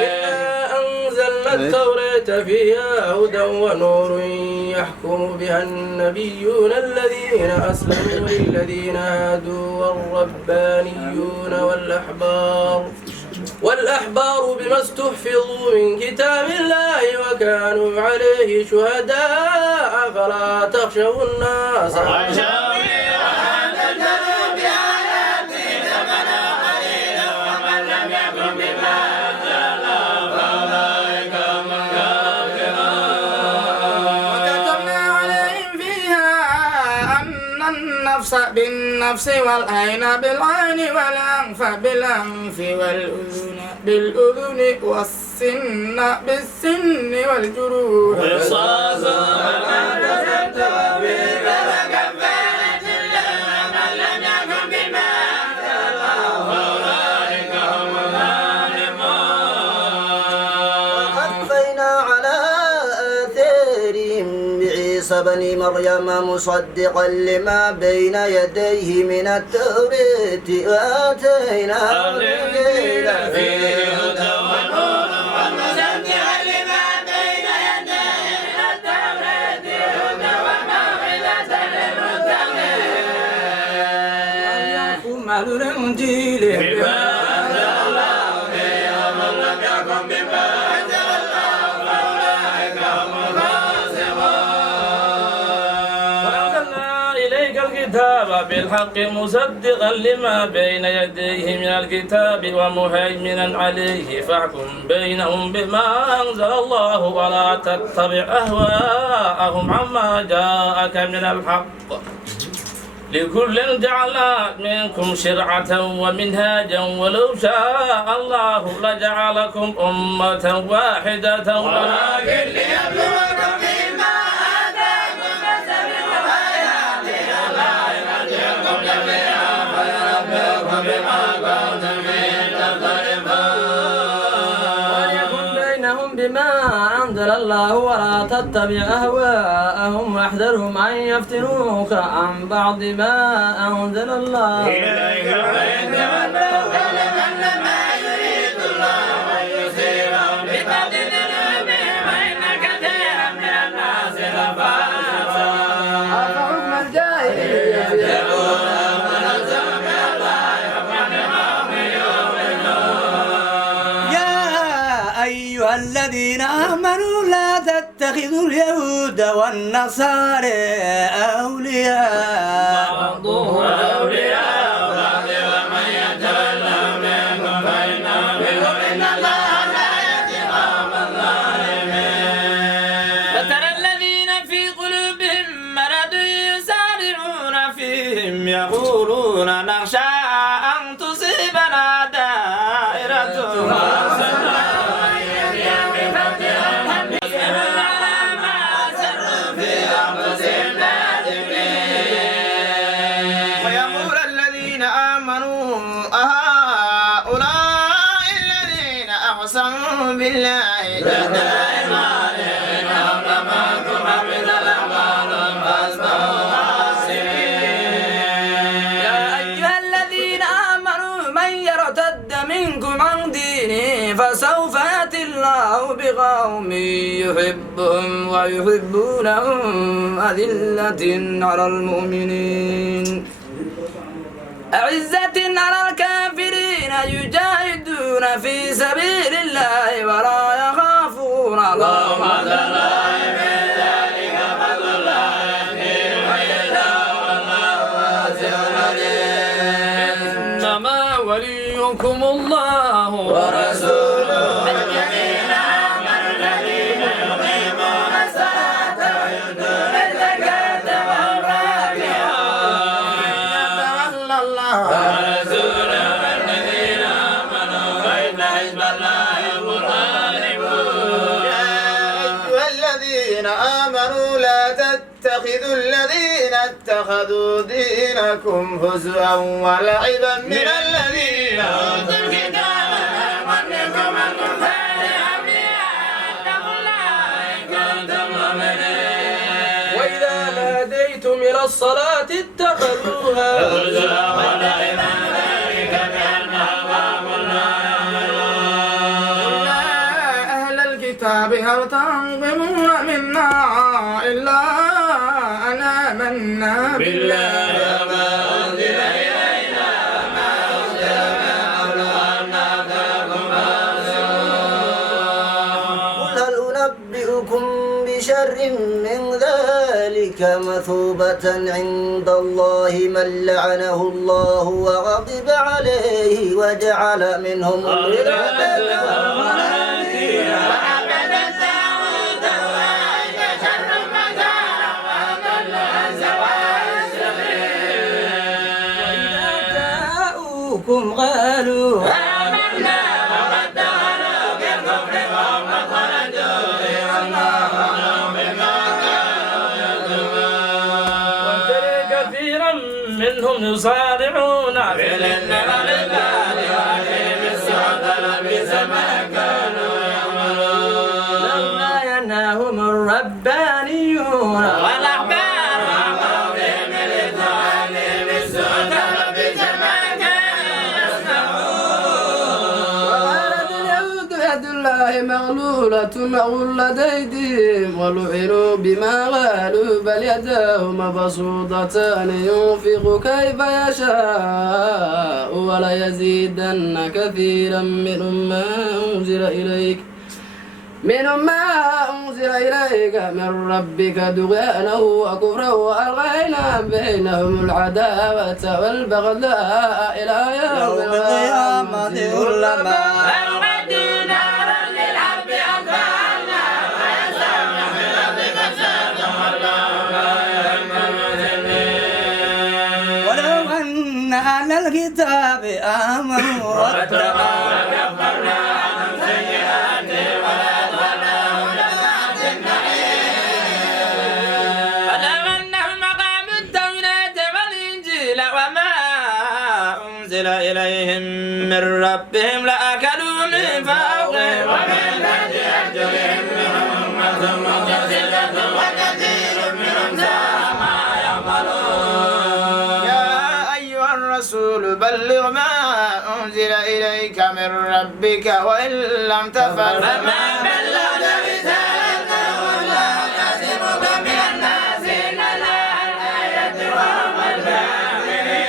إنا أنزلنا التوراة فيها هدى ونور يحكم بها النبيون الذين أسلموا للذين هادوا والربانيون والأحبار بما استحفظوا من كتاب الله وكانوا عليه شهداء فلا تخشوا الناس واخشوني ولا تشتروا بآياتي ثمنا قليلا ومن لم يكن بما أنزل الله فأولئك هم الكافرون وكتبنا عليهم فيها أن النفس بالنفس والعين بالعين والأنف بالأنف والأذن بالأذن والسن بالسن والجروح قصاص ومن تسبب به فكفارة له ومن لم يكن بما أنزل الله فأولئك هم الظالمون وقفينا على آثارهم بعيسى بن مريم مصدقا لما بين يديه من التوراة وآتيناه الإنجيل فيه هدى ونور ومصدقا لما بين يديه من التوراة هدى وموعظة للمتقين يحكم أهل الإنجيل بما أنزل الله فيه ومن لم يكن بما أنزل الله فأولئك هم الفاسقون وأنزلنا إليك الكتاب الكتاب بالحق مصدقا لما بين يديه من الكتاب ومهيمنا عليه فاحكم بينهم بما أنزل الله ولا تتبع أهواءهم عما جاءك من الحق لكل جعلنا منكم شرعة ومنهاجا ولو شاء الله لجعلكم أمة واحدة ولكن ليبلوكم فيما آتاكم فاستبقوا الخيرات إلى الله مرجعكم جميعا فينبئكم بما كنتم فيه تختلفون وليكن بينهم بما أنزل الله ولا تتبع أهواءهم واحذرهم أن يفتنوك عن بعض ما أنزل الله إليك وإن تولوا فلمن ما يريد الله أن يصيبهم ببعض ذنوبهم وإن كثيرا من الناس لفاسقون أفحكم الجاهلية يبغون ونزل من الله حكما لقوم يؤمنون يا أيها الذين آمنوا لا تتخذوا اليهود والنصارى أولياء بعضهم أولياء بعض ومن يتولهم منكم فإنه منهم إن الله لا يهدي القوم الظالمين فترى الذين في قلوبهم مرض يسارعون فيهم يقولون نخشى أن تصيبنا دائرة ويقول الذين آمنوا أهؤلاء الذين أقسموا بالله جهد أيمانهم إنهم لمعكم حبطت أعمالهم فأصبحوا خاسرين يا أيها الذين آمنوا من يرتد منكم عن دينه فسوف يأتي الله بقوم يحبهم ويحبونهم أذلة على المؤمنين أعزة على الكافرين يجاهدون في سبيل الله ولا يخافون لومة لائم ذلك فضل الله يهديه من يشاء والله واسع عليم إنما وليكم الله ورسوله الذين آمنوا الذين يقيمون الصلاة ويؤتون الزكاة وهم راكعون يتولى الله ورسوله الذين آمنوا فإن حزب الله هم الغالبون يا أيها الذين آمنوا لا تتخذوا الذين اتخذوا دينكم هزوا ولعبا من الذين أوتوا الكتاب يمنكم الكفار أولياء اتقوا الله إن كنتم مؤمنين وإذا ناديتم إلى الصلاة اتخذوها هزوا ولعبا ذلك بأنهم لا يعملون يا أهل الكتاب هل تنقمون منا إلا أن آمنا بالله وما أنزل إلينا ما أنزل قبل أن نأتيكم قل هل أنبئكم بشر من ذلك مثوبة عند الله من لعنه الله وغضب عليه وجعل منهم القردة والخنازير وعبد الطاغوت أولئك شر مكانا وأضل عن سواء السبيل وإذا جاءوكم قالوا آمنا وقد دخلوا بالكفر وهم قد خرجوا والله أعلم بما كانوا يكتمون وترى كثيرا منهم يصارعون في الإثم والعدوان وأقيم الصلاة لبئس ما كانوا يعملون لما ينهاهم الربانيون والأحبار عن قولهم لتعلم السوء لبئس ما كانوا يصنعون وقالت اليهود يد الله مغلولة غلت أيديهم ولعنوا بما قالوا بل يداه مبسوطتان ينفق كيف يشاء وليزيدن كثيرا منهم ما أنزل إليك منهم ما أنزل إليك من ربك طغيانا وكفرا وألغينا بينهم العداوة والبغضاء إلى يوم القيامة كلما أوقدوا نارا للحرب أطفأنا ويسعون في الأرض فسادا ولو أن أهل الكتاب آمنوا واتقوا وكفرنا عنهم سيئاتهم ولأدخلناهم جنات النعيم فلو أنهم أقاموا التوراة والإنجيل وما أنزل إليهم من ربهم لأكلوا من فوقهم ومن تحت أرجلهم منهم أمة مقتصدة وكثير منهم ساء ما يعملون يا أيها الرسول بلغ ما أنزل إليك من ربك وإن لم تفعل فما بلغت رسالته والله يعصمك من الناس إن الله لا يهدي القوم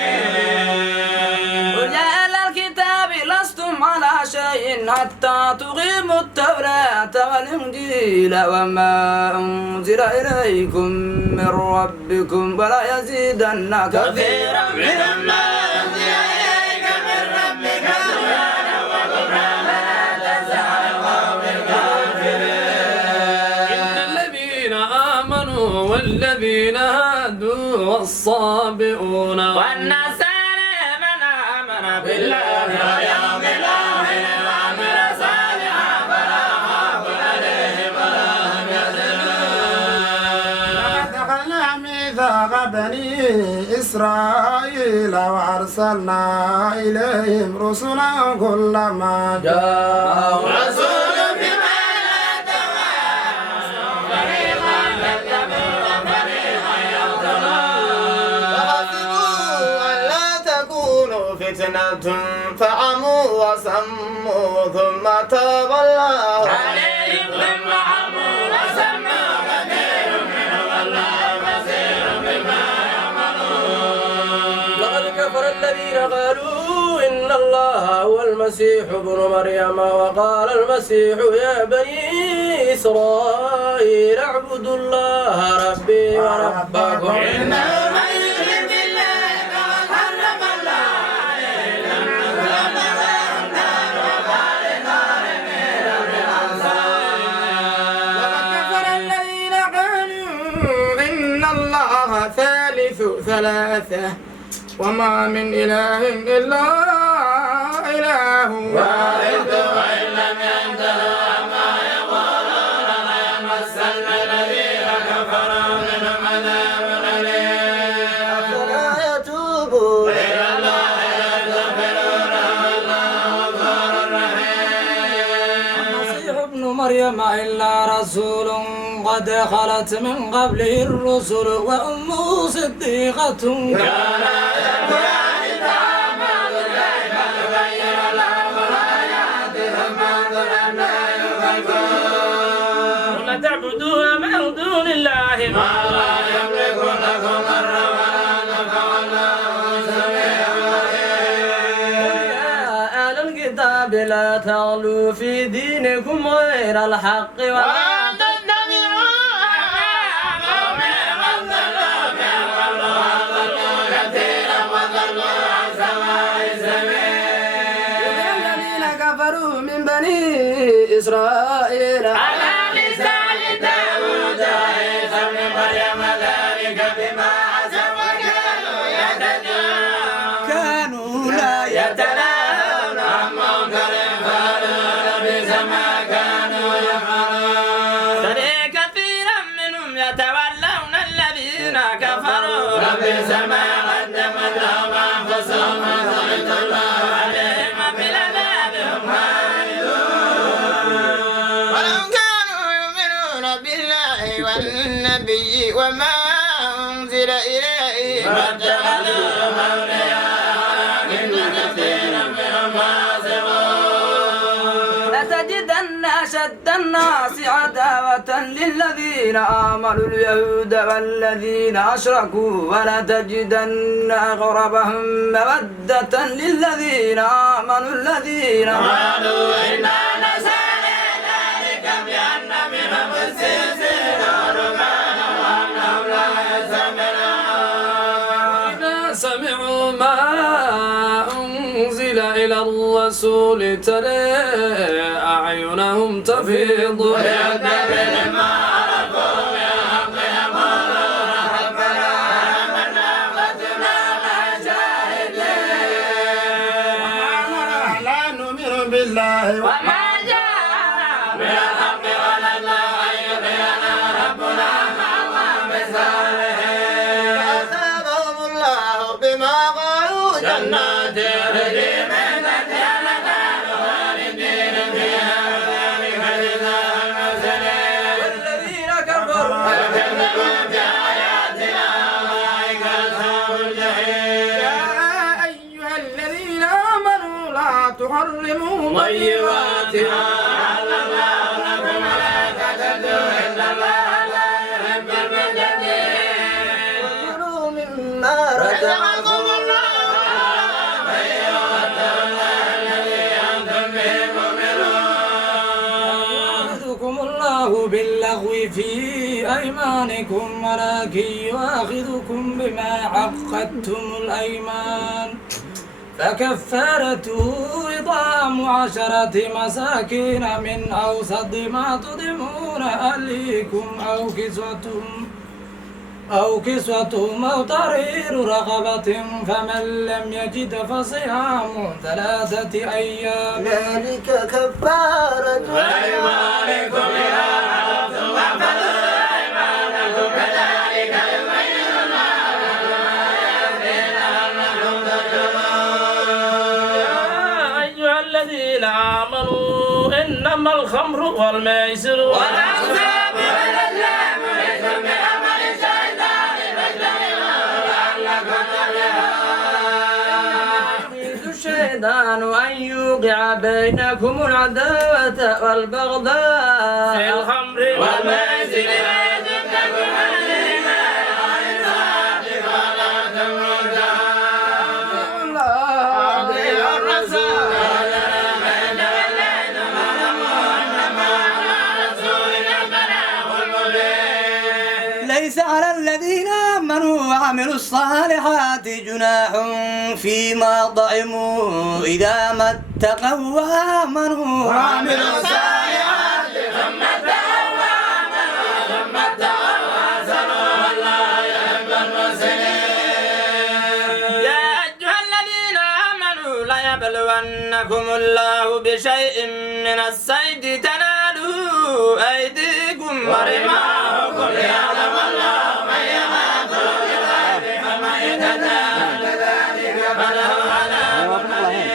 الكافرين قل يا أهل الكتاب لستم على شيء حتى تقيموا التوراة والإنجيل وما أنزل إليكم من ربكم ولا يزيدن كثيرا منهم ما أنزل إليك من ربك طغيانا وكفرا فلا تأس على القوم الكافرين إن الذين آمنوا والذين هادوا والصابئون والنصارى من آمن بالله واليوم الآخر وعمل صالحا فلا خوف عليهم ولا هم يحزنون لقد أخذنا ميثاق بني إسرائيل وأرسلنا إليهم رسلا كلما جاءهم رسول بما لا تهوى فريقا كذبوا وفريقا يقتلون فحسبوا ألا تكونوا فتنة فعموا وصموا ثم تاب الله عليهم ثم عموا وسموا كثير منهم والله بصير بما يعملون لقد كفر الذين قالوا إن الله هو المسيح ابن مريم وقال المسيح يا بني إسرائيل اعبدوا الله ربي وربكم إنه من يشرك بالله فقد حرم الله عليه الجنة والنار وخالدين من لقد كفر الذين قالوا إن الله ثالث ثلاثة وما من إله إلا إله واحد وإن لم ينتهوا عما يقولون ليمسن الذين كفروا منهم عذاب أليم فلا يتوبون إلى الله يستغفرون والله غفور رحيم المسيح ابن مريم إلا رسول قد خلت من قبله الرسل وأمه صديقة كان يأكلان الطعام كيف نبين لهم الآيات ثم انظر أنى يؤفكون ولا تعبدوا من دون الله ما لا يملك لكم ضرا ولا نفعا والله سميع عليم يا أهل الكتاب لا تغلوا في دينكم غير الحق ولا تتبعوا قوم قد ضلوا من قبل وضلوا كثيرا وضلوا عن سواء السبيل الذين كفروا من بني إسرائيل على لسان داود وعيسى ابن مريم ذلك بما عصوا وكانوا يعتدون كانوا لا يتناهون عن منكر فعلوا لبئس ما كانوا يفعلون ترى كثيرا منهم يتولون الذين كفروا لبئس ما قدمت لهم انفسهم وسخط الله عليهم وفي العذاب هم خالدون ولو كانوا يؤمنون بالله والنبي وما أنزل إليه ما اتخذوهم أولياء ولكن كثيرا منهم فاسقون لتجدن أشد الناس عداوة للذين آمنوا اليهود والذين أشركوا ولتجدن أقربهم مودة للذين آمنوا الذين قالوا إنا نسأل ذلك بأن الرسول ترى أعينهم تفيض بالله وما جاء من الحق ولنا أن يطيعنا ربنا مع الله بصالح فأثابهم الله بما قالوا جنات تجري من تحتها الأنهار خالدين فيها وذلك جزاء المحسنين والذين كفروا وكذبوا بآياتنا أولئك أصحاب الجحيم يا أيها الذين آمنوا لا تحرموا طيبات أحل الله لكم ولا تعتدوا إن الله لا يحب المعتدين كلوا مما رزقكم الله يؤاخذكم الله باللغو في أيمانكم ولكن يؤاخذكم بما عقدتم الأيمان فكفارته إطعام 10 مساكين من أوسط ما تطعمون أهليكم أو كسوتهم أو تحرير رقبة فمن لم يجد فصيام 3 أيام ذلك كفارة وأيمانكم إذا حلفتم فاحفظوا أيمانكم كذلك يبين الله لكم آياته لعلكم تتقون يا أيها الذين آمنوا إنما الخمر والميسر والأنساب والأزلام رجس من عمل الشيطان فاجتنبوه لعلكم تفلحون يريد الشيطان أن يوقع بينكم العداوة والبغضاء في الخمر والميسر ويصدكم عن الإيمان وعن الصلاة فلا تموتون أطيعوا الرسول فإن توليتم فاعلموا أنما على رسولنا البلاغ المبين ليس على الذين آمنوا وعملوا الصالحات جناح فيما طعموا إذا ما اتقوا وآمنوا وعملوا الصالحات ثم اتقوا وآمنوا ثم اتقوا وأحسنوا والله يحب المحسنين يا أيها الذين آمنوا ليبلونكم الله بشيء من الصيد تناله أيديكم ورماحكم ليعلم الله من يخافه بالغيب فمن يتجاهل كذلك فله عذاب أليم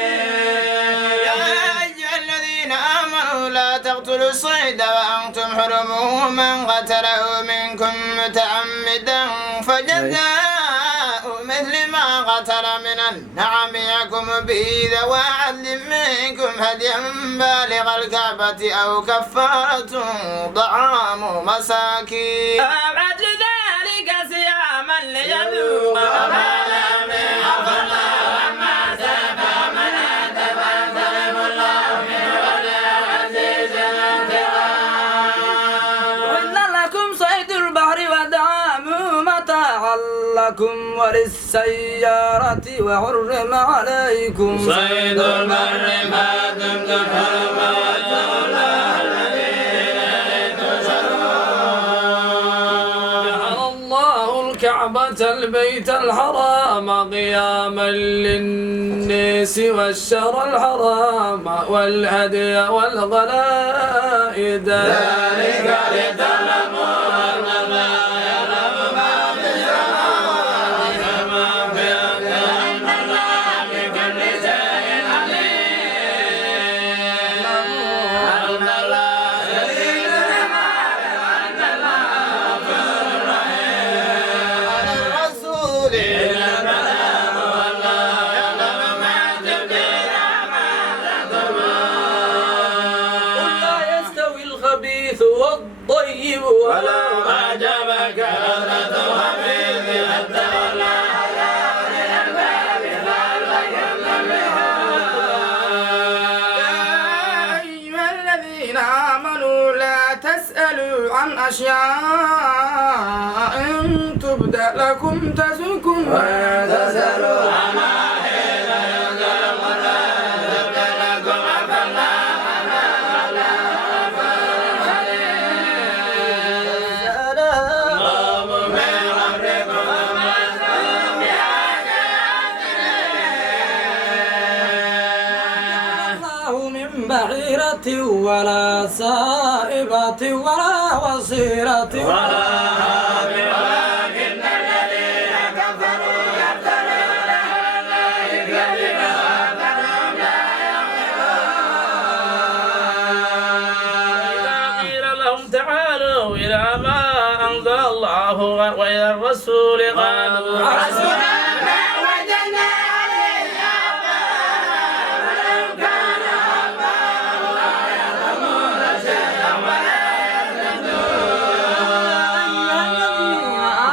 يا أيها الذين آمنوا لا تقتلوا الصيد وأنتم حرم من قتله منكم متعمدا فجزاء مثل ما قتل من النعم يحكم به ذوى عدل منكم هديا بالغ الكعبة أو كفارة طعام مساكين بعد ذلك صياما ليذوق وبال أمره عفى الله عما سلف من أتى فينتقم الله منه والله عزيز انتقام وإن لكم صيد البحر ودعامه متاعا لكم وللسيارة وحرم عليكم صيد البر ما دمتم حرما واتقوا الله الذي إليه تحشرون جعل الله الكعبة البيت الحرام قياما للناس والشهر الحرام والهدي والغلائد ذلك لتعلموا أن الله يعلم ما في السماوات وما في الأرض وأن الله بكل شيء عليم أن الله شديد العقاب وأن الله غفور رحيم على الرسول إلا البلاغ والله يعلم ما تبدون وما تكتمون قل لا يستوي الخبيث والطيب ولو أعجبك كثرة الخبيث حتى ولا حياء من الباب فعلك يا أيها الذين آمنوا لا تسألوا عن أشياء إن تبد لكم تسؤكم تسألوا عنها حين ينزل القرآن تبدل حاملة ولا سائبة ولا وصيلة ولا هام ولكن الذين كفروا يفترون على الله كذبا فهم لا يعقلون. قيل لهم تعالوا إلى ما أنزل الله وإلى الرسول قالوا حسبنا ما وجدنا عليه آباءنا ولو كان آباؤهم لا يعلمون شيئا ولا الذين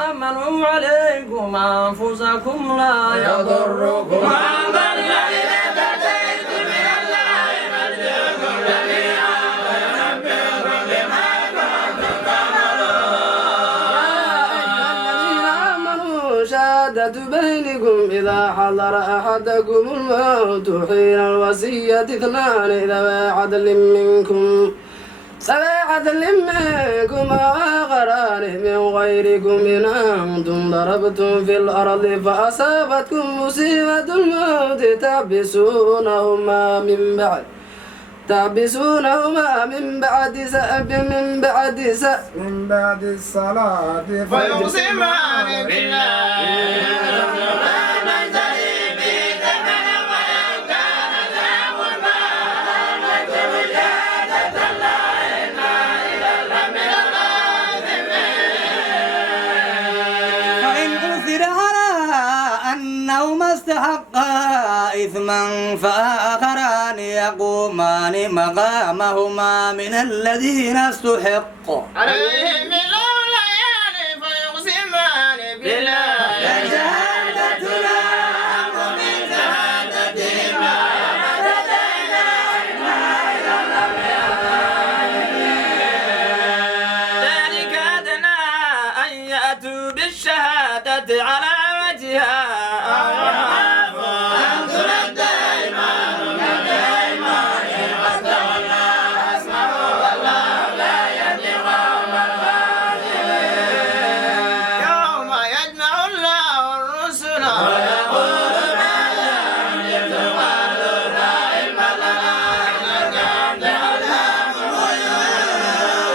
آمنوا عليكم أنفسكم لا يضركم من ضل إذا اهتديت من الله مرجعكم جميعا وينبئكم بما كنتم الذين آمنوا شهادة بينكم إذا حضر أحدكم الموت حين الوصية اثنان ذوي عدل منكم وآخران من غيركم إن أنتم ضربتم في الأرض فأصابتكم مصيبة الموت تحبسونهما من بعد الصلاة فيقسمان بالله لا نشتري به ثمنا ولو كان ذا قربى لا نكتب شهادة الله إلا إذا لمن الآثمين. فإن أثر على أنهما استحقا إثما فآخران يقومان مقامهما من الذين استحق عليهم بالأوليان فيقسمان بالله شهادتنا أحق من شهادتهما وفتينا إلا إذا لمن ذلك أدنى أن يأتوا بالشهادة على وجهها أو يخافوا أن ترد أيمان بعد أيمانهم وتولى اسمه والله لا يهدي القوم الفاسقين. يوم يجمع الله الرسل ويقول ماذا أجبتم قالوا لا علم لنا إنك أنت علام الغيوب.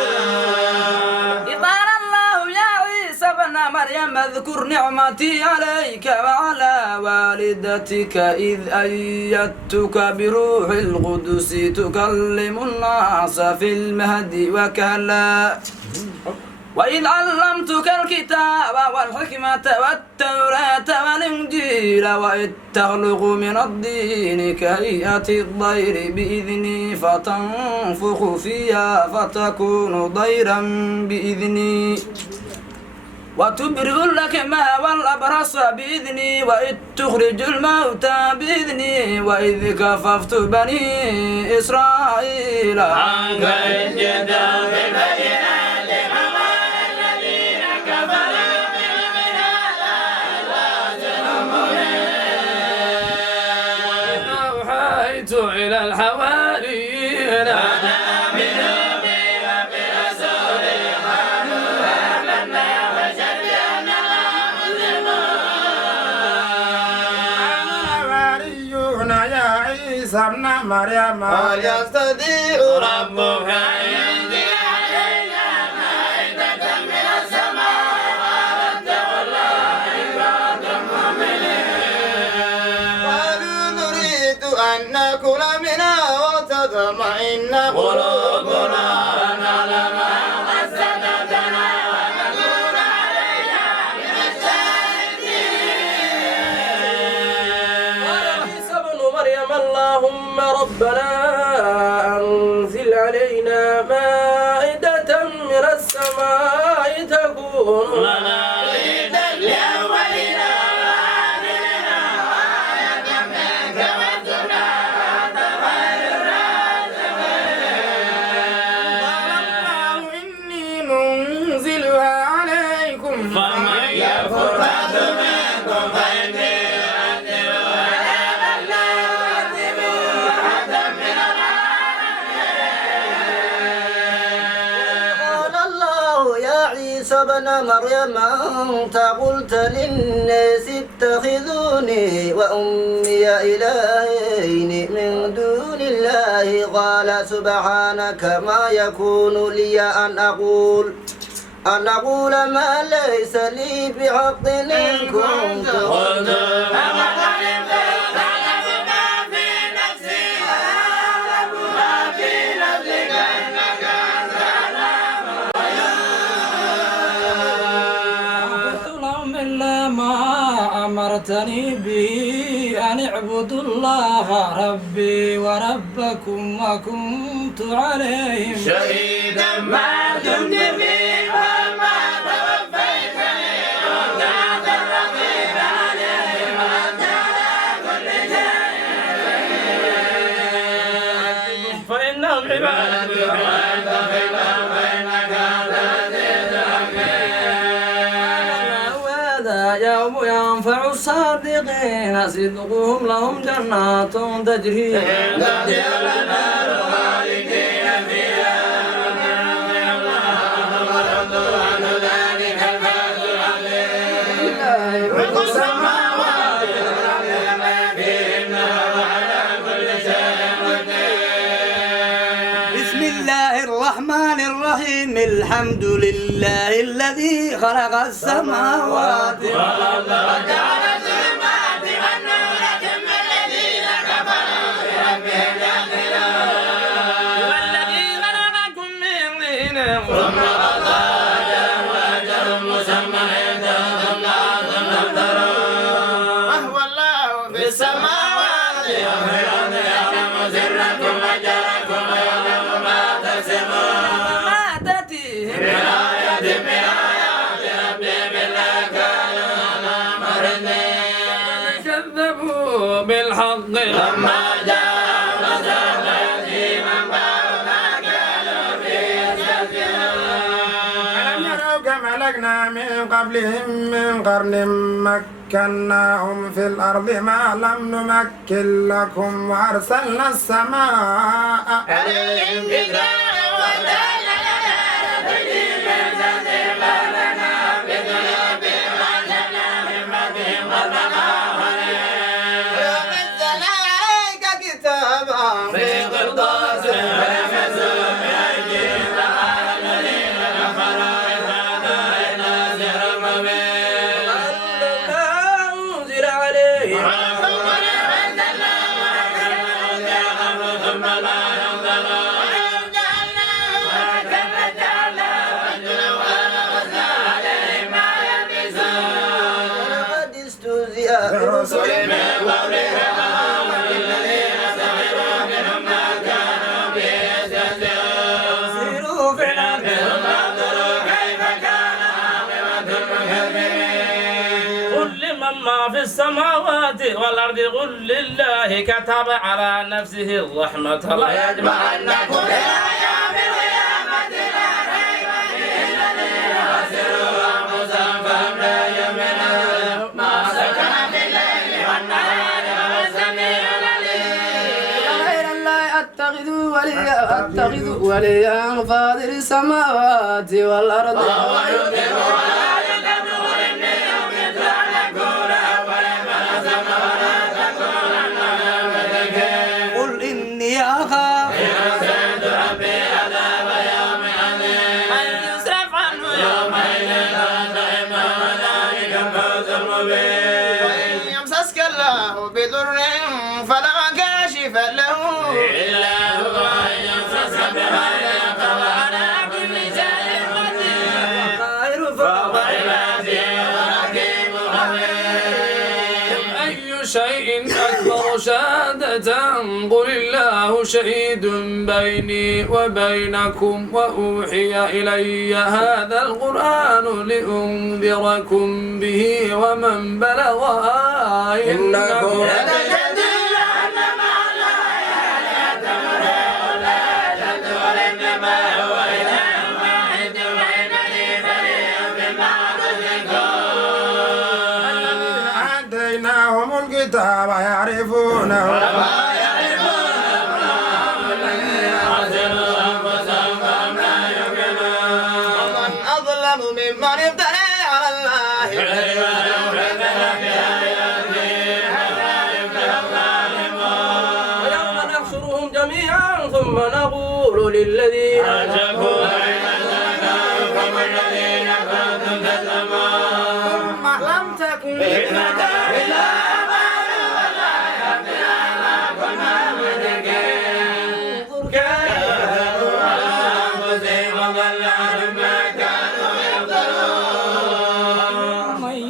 إذ قال الله يا عيسى ابن مريم اذكر نعمتي عليك وعلى والدتك إذ أيدتك بروح القدس تكلم الناس في المهد وكهلا وإذ علمتك الكتاب والحكمة والتوراة والإنجيل وإذ تخلق من الطين كهيئة الطير بإذني فتنفخ فيها فتكون طيرا بإذني وتبرئ الأكمى والأبرص بإذني وإذ تخرج الموتى بإذني وإذ كففت بني إسرائيل عنك إذ جئتهم بالبينات فقال الذين كفروا من هذا إلا سحر مبين. أوحيت إلى الحواريين آمنوا بي وبرسولي قالوا آمنا واشهد بأننا الحواريون يا عيسى ابن مريم هل يستطيع ربك أن ينزل علينا مائدة من السماء قال اتقوا الله إن كنتم مؤمنين. قالوا نريد أن نأكل منها وتطمئن قلوبنا ونعلم أن قد صدقتنا ونكون عليها من الشاهدين. قال عيسى ابن مريم اللهم ربنا أنزل علينا مائدة من السماء تكون لنا عيدا لأولنا وآخرنا وآية منك وارزقنا وأنت خير الرازقين. قال الله إني منزلها عليكم فمن يكفر بعد منكم فإني أعذبه عذابا لا أعذبه أحدا من العالمين. قال الله يا عيسى ابن مريم أنت قلت للناس اتخذوني وأمي إلهين من دون الله الله قال سبحانك ما يكون لي أن أقول ما ليس لي بحق إن كنت قلت أمرتني به أن اعبدوا الله ربي وربكم وكنت عليهم شهيدا ما دمت فيهم ما توفيتني وكنت الرقيب عليهم وأنت على كل شيء فإنهم عبادك وأنت في الأرض إنك أنت العزيز وهذا يوم ينفع الصادقين صدقهم لهم جنات تجري من تحتها الأنهار خالدين فيها رضي الله ورضوا عنه ذلك الفوز العظيم ملك السماوات والأرض وما فيهن وعلى كل شيء قدير. بسم الله الرحمن الرحيم الحمد لله الذي خلق السماوات والأرض وجعل الظلمات والنور ثم الذين كفروا بربهم يعدلون والذي خلقكم من طين ثم قضى أجلا وأجل مسمى عنده ثم افتروا وهو الله في السماوات وفي الأرض يعلم سركم وجهركم ويعلم ما تكسبون ما تأتيهم من آية من آيات ربهم إلا كانوا عنها معرضين كذبوا بالحق لما جاءهم عذاب يأتيهم ما كانوا فيه يستهزئون ألم يروا كم أهلكنا من قبلهم من قرن مكناهم في الأرض ما لم نمكن لكم وأرسلنا السماء عليهم بدرا وجعلنا تجري من تحتهم أنهارا بذنوبهم وأنزلنا من بعدهم غرقا ونزلنا عليك كتابا في قرطاس فلمسوه بأيديهم فقال الذين كفروا إن هذا إلا سحر مبين أنزل عليهم ثم لا ينظرون ولقد استهزئ برسل من قبلهم والذين سخروا منهم ما كانوا به يستهزئون سيروا في الأرض ثم انظروا كيف كان عاقبة المكذبين قل لمن ما في السماوات والأرض قل لله كتب على نفسه الرحمة لا يجمعنكم إلى يوم القيامة لا ريب فيه الذين خسروا أنفسهم فهم لا يؤمنون ما سكن في الليل والنهار وهو السميع العليم غير الله أتخذ وليا فاضل السماوات والأرض وهو يدبر ولا يدبر إني أمرت أن أكون أول من أسلم ولا تكونن من المشركين قل إني أخاف إن عصيت ربي عذاب يوم عظيم أن يصرف عنه يومئذ لا تهم وذلك الفوز المبين وإن يمسسك الله بضر فلا كاشف له إلا هو وإن يمسسك بخير فهو على كل شيء قدير خير فوق عباده ورقيب خبير أي شيء أكبر شهادة قل الله شهيد بيني وبينكم وأوحي إلي هذا القرآن لأنذركم به ومن بلغ إنكم يتجدد أن مع الله آلهة ولا يشهد وإنما هو إله واحد وإنني بريء مما تشركون آتيناهم الكتاب يعرفونه وما يعرفون الذين خسروا أنفسهم فهم لا يؤمنون ومن أظلم ممن افترى على الله كذبا أو كذب بآياته فلا يفلح الظالمون ويوم نحشرهم جميعا للذين أشركوا لئن أشركتم الذين كنتم تزعمون ثم لم تكن فتنة إلا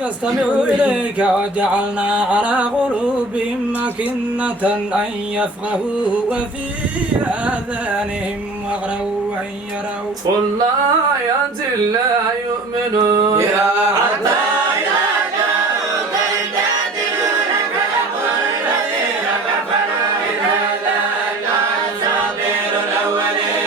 يستمع إليك وجعلنا على قلوبهم مكنة أن يفقهوا وفي آذانهم وقرا وإن يروا كل آية لا يؤمنون حتى إذا جاءوك يجادلونك يقول الذين كفروا إن هذا إلا أساطير الأولين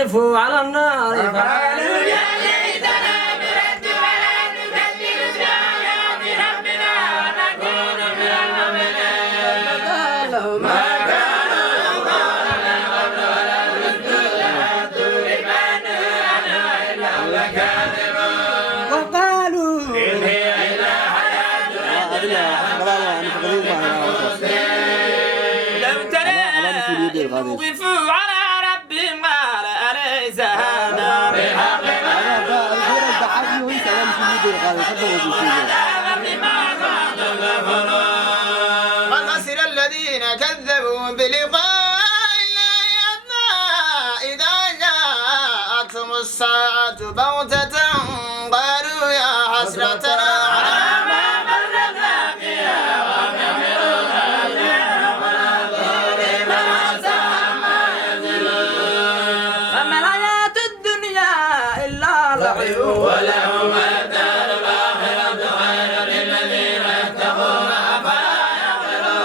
وقفوا على النار قالوا يا ليتنا نرد ولا نكذب بآيات ربنا ونكون من المؤمنين ما كانوا يقولون قبل ولا نزدوا لأتوا لما نهوا عنه إنهم لكاذبون وقالوا إن هي إلا حياتنا الدنيا لو ترى وقفوا على ربهم قال أليس هذا بالحق قد خسر الذين كذبوا بلقاء الله إذا جاءتهم الساعة بغتة قالوا يا حسرتنا على ما فرطنا فيها وهم يحملون أهلهم ونذور ما ساء ما يزلون فما الحياة الدنيا إلا لعب ولهم الدار الآخرة خير للذين يتقون أفلا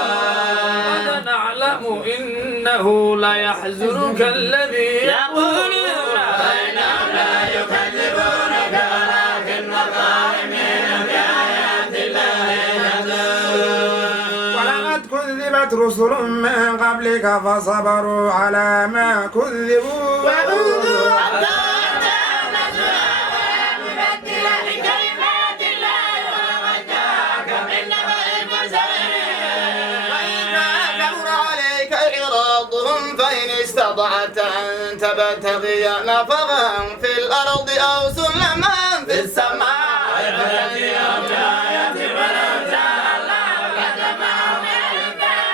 يعقلون نعلم إنه ليحزنك الذي يقولون فإنهم لا يكذبونك ولكن الظالمين بآيات الله يجحدون ولقد كذبت رسل من قبلك فصبروا على ما كذبوا وأوذوا حتى أتاهم نصرنا ولم نبدل بكلمات الله ولقد جاءك من نبأ المرسلين وإذا كبر عليك إعراضهم فإن استطعت أن تبتغي نفقا في الأرض أو سلما في السماء فيأتيهم بآية ولو شاء الله لجمعهم إلى النار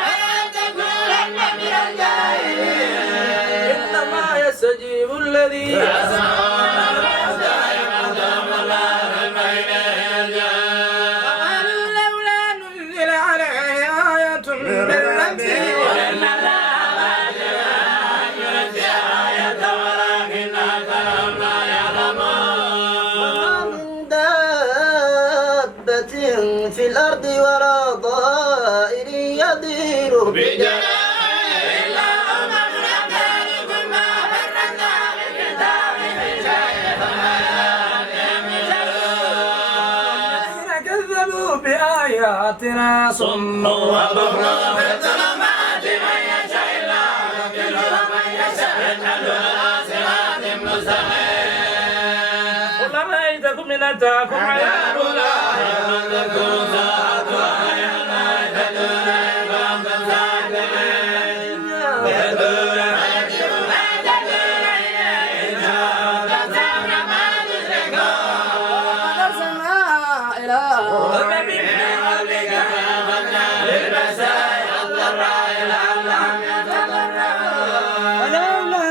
تكونن من الجاهلين إنما يستجيب الذي يسمعون الحسنى يمدهم الله بين يديه قالوا لولا نزل عليه آية من ربه وإن الله قادر أن ينزل آية ولكن أكثرهم لا يعلمون من دابة في الأرض ولا طائر يطير بجناحه إلا أمم أمثالكم ما فرطنا في الكتاب من شيء فما يأتيهم من الذين كذبوا بآياتنا صم وبكم في الظلمات من يشاء الله يضلل ومن يشاء يجعله على صراط مستقيم قل رأيتكم إن أتاكم عذاب الله تكون ساعة وحيانا تدور إلكم تساكنين تدور فيكتب ما تدور إليه إن شاء تسعون ما تشركون أرسلنا إلى ومن قبلك فأخذنا بالبأساء والضراء لعلهم يتضرعون ولولا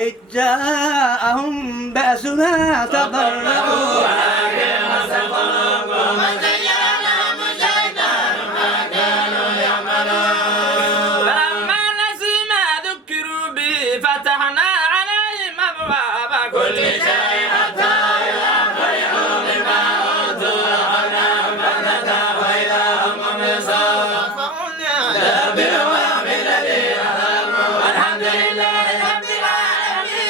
إذ جاءهم بأسنا تضرعوا ولكن قست قلوبهم وزين لهم الشيطان ما كانوا يعملون فلما نسوا ما ذكروا به فتحنا عليهم أبواب كل شيء حتى إذا فرحوا بما أوتوا أخذناهم بغتة وإذا هم مبلسون دابروا بالذين ظلموا والحمد لله رب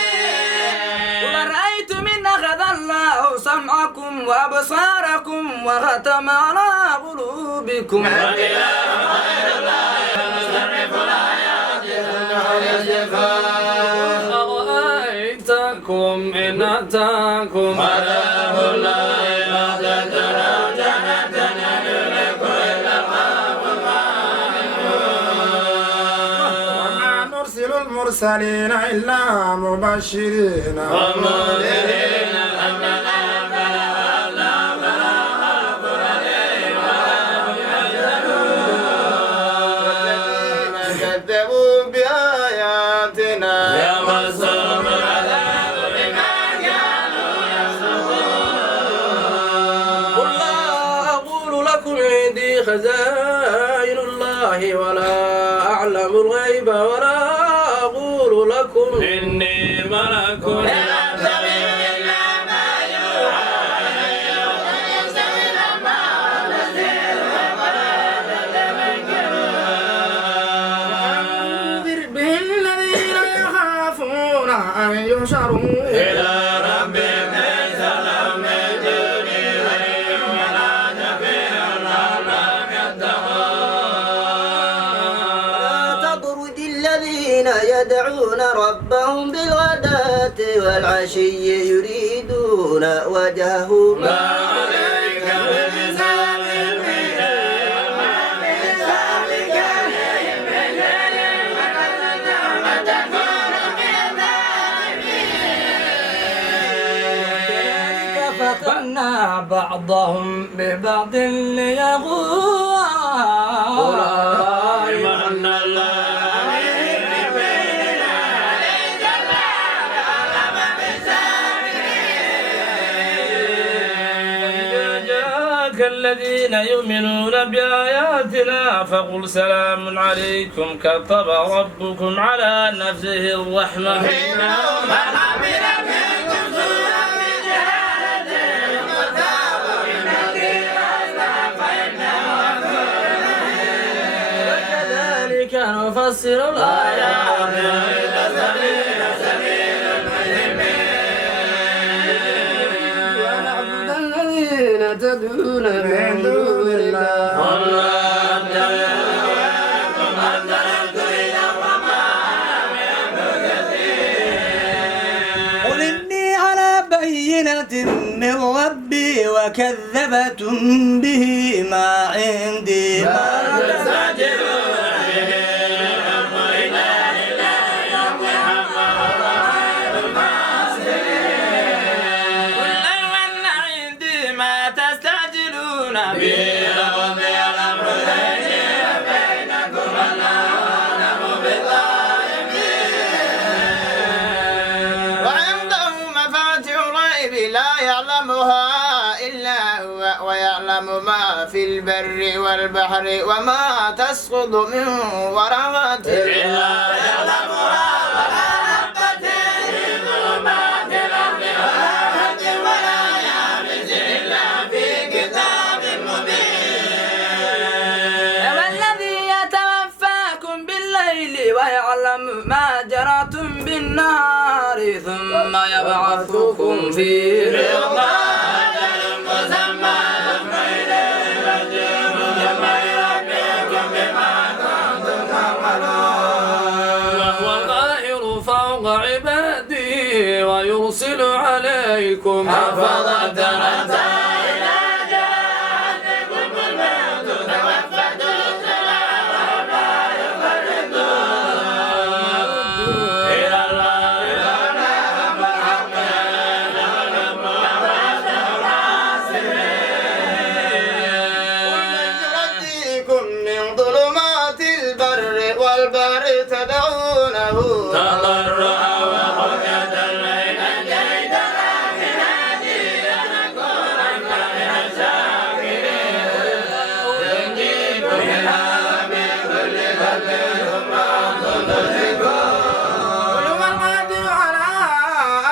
العالمين قل رأيتم إن أخذ الله سمعكم وأبصاركم وختم على قلوبكم والإله غير الله ونصرف الآيات لعلهم يصدقون أرأيتكم إن أتاكم عذاب الله ما تدرون المرسلين إلا مبشرين ومنذرين أننا كذبوا بآياتنا يمسهم العذاب بما كانوا يفسقون. قل لا أقول لكم عندي خزائن الله ولا أعلم الغيب ولا أقول لكم إني ملك أنذر به الذين يخافون أن يحشروا إلى ربهم ليس لهم من دونه ولي ولا شفيع لعلهم يتقون. لا تطرد الذين يدعون ربهم بالغداة والعشي يريدون وجهه ما عليك بحسابهم من شيء وما بحسابك عليهم من شيء وتكون من الظالمين. كذلك فتنا بعضهم ببعض ليغوا من الله عليهم ببيننا عليك الله علم إذا جاءك الذين يؤمنون بآياتنا فقل سلام عليكم كتب ربكم على نفسه الرحمة إنه من عمل منكم سوءا بجهالة وتاب من الدين فإنه وكذلك نفسر الآيات ونعبد الذين تدعون من دون الله قل إني على بينة من ربي وكذبتم به ما عندي ما قل لو أن عندي ما تستعجلون به لقضي الأمر بيني وبينكم الله أعلم بالظالمين. وعنده مفاتيح الغيب لا يعلمها إلا هو ويعلم ما في البر والبحر وما تسقط من ورقة إلا يعلمها ولا حبة في ظلمات الأرض ولا رطب ولا يابس إلا في كتاب مبين. والذي يتوفاكم بالليل ويعلم ما جرتم بالنهار ثم يبعثكم فيه يوم أجل مسمى ثم إليه مرجعكم ثم ينبئكم بما كنتم تعملون. وهو القاهر فوق عباده ويرسل عليكم حفظة حتى إذا جاء أحدكم الموت توفته الرسل وهم لا يفرطون. إلى الله مرجعهم والحق يعلم وأنتم حاسبين. ينجيكم من ظلمات البر والبحر تدعونه تضرعا وخفية بين الجيد لكن هذه لنكونن من الشاكرين. ينجيكم منها من كل بر ثم أنتم تشركون. قل هو القادر على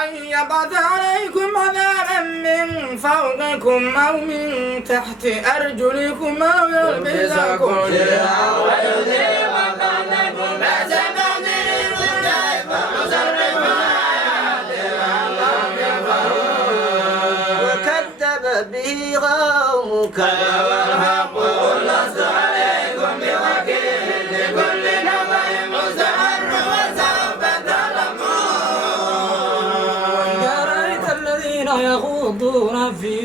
أن يبعث عليكم عذابا من فوقكم أو من تحت أرجلكم أو يلبسكم شيعا ويذيق بعضكم بأس بعض كيف نصرف آياتنا لعلهم يفقهون. وكذب به قومك والحق قل لست عليكم بوكيل لكل نبأ مستقر وسوف تعلمون. يا رأيت الذين يخوضون في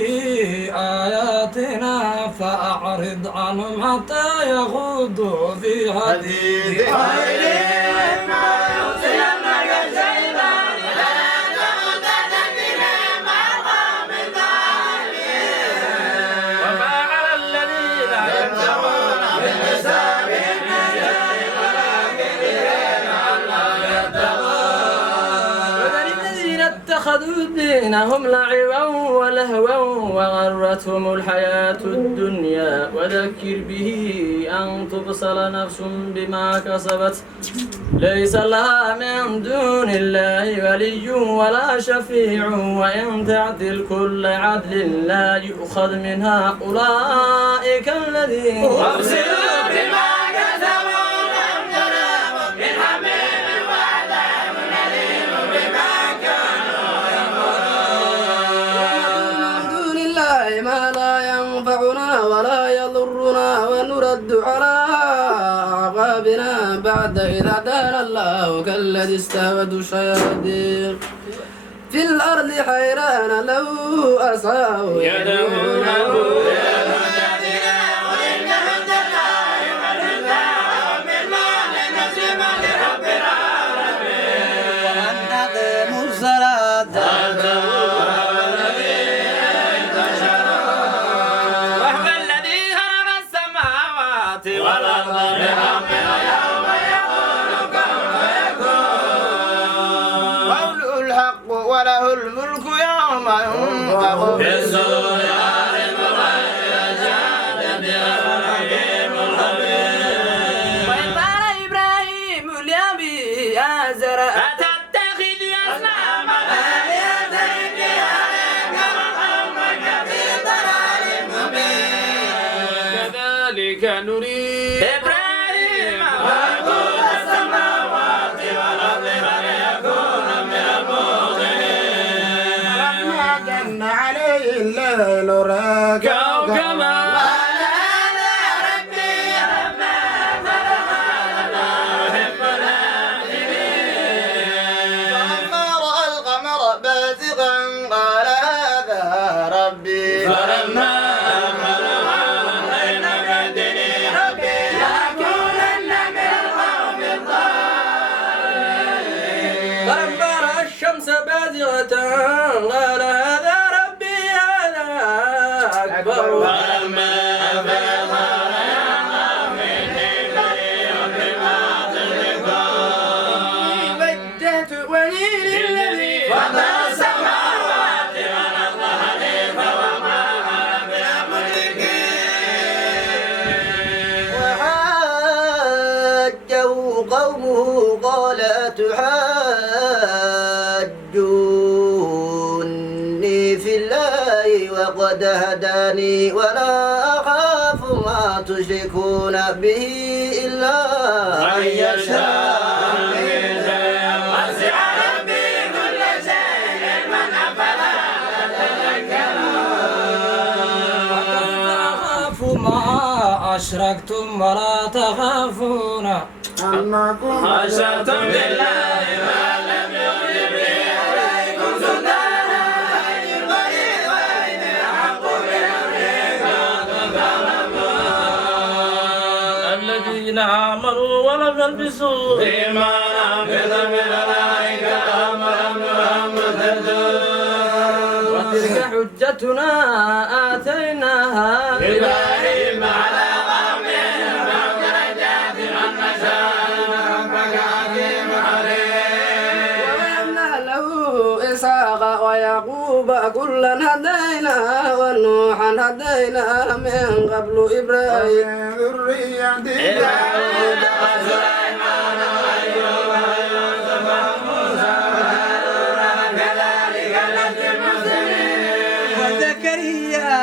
آياتنا فأعرض عنهم حتى يخوضوا في حديث غير ما يرسل اتخذوا دينهم لعبا ولهوا وغرتهم الحياة الدنيا وذكر به أن تبصل نفس بما كسبت ليس لها من دون الله ولي ولا شفيع وإن تعدل كل عدل لا يؤخذ منها أولئك الذين وابصروا بما كسبوا لم تناموا من حميم وعذاب أليم بما كانوا يعملون من دون الله ما لا ينفعنا ولا يضرنا ونرد على أعقابنا بعد إذ هدانا الله كالذي استهوته الشياطين في الأرض حيران له أصحاب يدعونه وله الملك يوم ينفخ في الصور عالم الغيب شهادة الحكيم الخبير وإذ قال إبراهيم لأبيه آزر أتتخذ أصناما آلهة إني أراك وقومك في ضلال مبين كذلك نري إبراهيم ملكوت السماوات والأرض وليكون من الموقنين لما جن عليه الليل راكع كما قال هذا ربي لما فلما أحب الآخرين فلما رأى القمر بازغا قال هذا ربي فلما أنك دني ربي لأكونن من القوم الضالين فلما رأى الشمس بازغة قال هذا ربي هذا أكبر فلما أفل قال يا قوم إني بريء مما تشركون وجهت وجهي للذي فطر السماوات والأرض حنيفا وما أنا من المشركين وحاجه قومه قال أتحاجوني في الله وقد هداني ولا أخاف ما تشركون به إلا أن يشاء وسع ربي كل شيء علما أفلا وكيف أخاف ما أشركتم ولا تخافون أنكم أشركتم بالله ما لم يغن به عليكم سلطانا أي البريء وإن الحق من أمركم الذين آمنوا ولم يلبسوا إيمانا بذنب الملائكة أمرا مهتدون وتلك حجتنا آتيناها إبراهيم على قومه بعد درجات من نشاء ربك حكيم عليم ووهبنا له إسحاق ويعقوب كلا هدينا ونوحا هدينا من قبل إبراهيم ومن ذريته داود وسليمان وأيوب ويوسف وموسى وهارون كذلك نجزي المحسنين وزكريا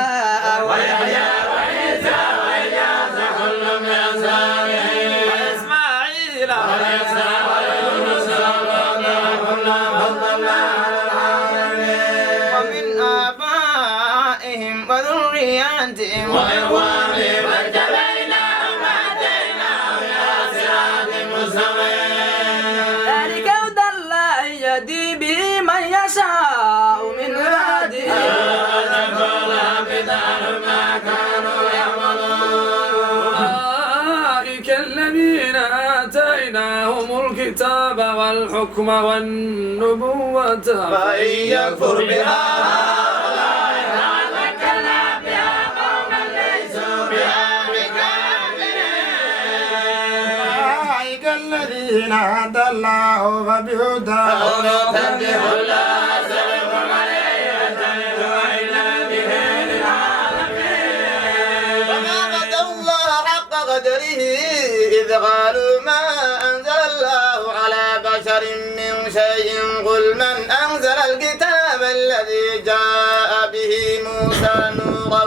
ويحيى وعيسى وإلياس كل من الصالحين وإسماعيل ويسعى ويونس وموسى كلا فضلنا على العالمين ومن آبائهم وذرياتهم وإخوانهم واجتبيناهم وهديناهم إلى صراط مستقيم ذلك هدى الله يهدي به من يشاء من عباده أولئك الذين آتيناهم الكتاب والحكم والنبوة فإن يكفر بها ذكرنا بها قوما ليسوا بها بكافرين أولئك الذين هدى الله فبهداه أو يتبع الله سبيل قوله إذ قالوا ما أنزل الله على بشر من شيء قل من أنزل الكتاب الذي جاء به موسى نورا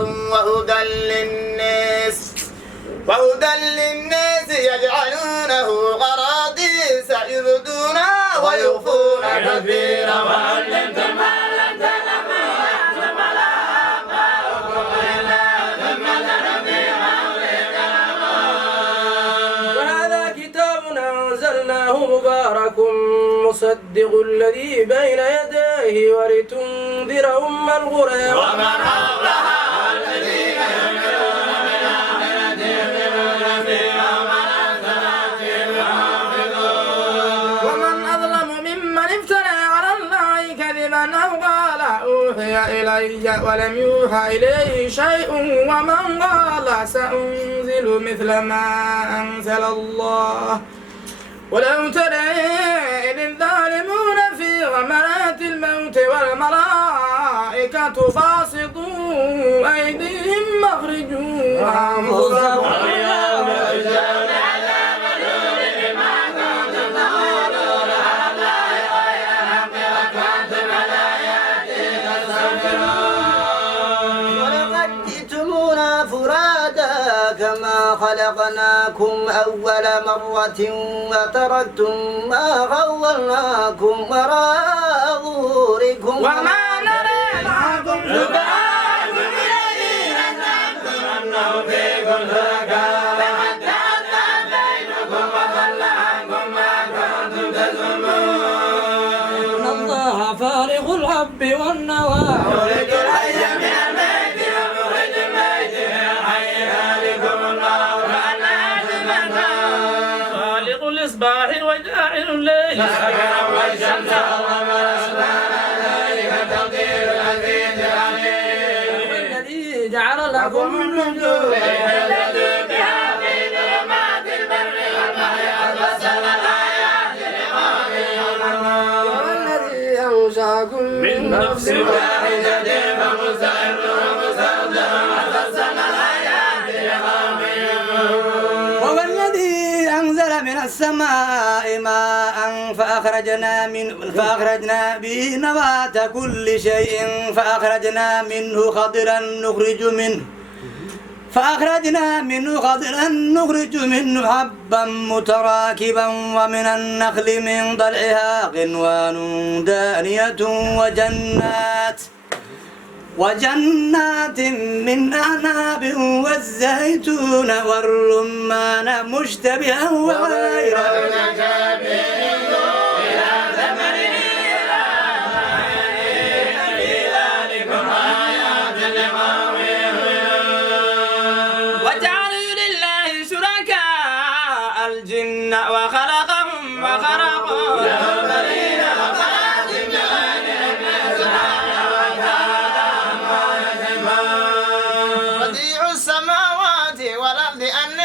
وهدى للناس يجعلونه قراطيس يبدونها ويخفون كثيرا وعلمتم ما لم تعلموا وأنتم على آباؤكم ثم وهذا كتاب أنزلناه مبارك مصدق الذي بين يديه ولتنذر أم القرى ومن حولها والذين يؤمنون بالآخرة يؤمنون بها ومن أنزل حافظون. ومن أظلم ممن افترى على الله كذبا أو قال أوحي إلي ولم يوحى إليه شيء ومن قال سأنزل مثل ما أنزل الله ولو ترى إذ الظالمون في غمرات الموت والملائكة باسطوا أيديهم أخرجوا أنفسكم ولقد جئتمونا فرادا كما خلقناكم أول مرة وتركتم ما خولناكم وراء ظهوركم وما نرى معكم شفعاءكم الذين زعمتم أنهم فيكم شركاء حتى أتى بينكم وضل عنكم ما كنتم تزعمون. إن الله فارق الحب والنوى يخرج الحي من الميت ومخرج الميت من الحي ذلكم الله كأنه المنام. خالق الإصباح وجاعل الليل سكرا والشمس والقمر حسبانا ذلك تقدير العزيز العليم. الذي جعل لكم النجوم تهتدوا بها في ظلمات البر والبحر قد فصلنا الآيات لقوم يعلمون. والذي أنشأكم من نفس واحدة فمستقر ومستودع قد فصلنا الآيات لقوم يعلمون. هو الذي أنزل من السماء ماء فأخرجنا به نبات كل شيء فأخرجنا منه خضرا نخرج منه حبا متراكبا ومن النخل من طلعها قنوان دانية وجنات من أعناب والزيتون والرمان مشتبها وغير وجعلوا لله شركاء الجن وخلقهم وخرقوا له بنين وبنات بديع السماوات والأرض أن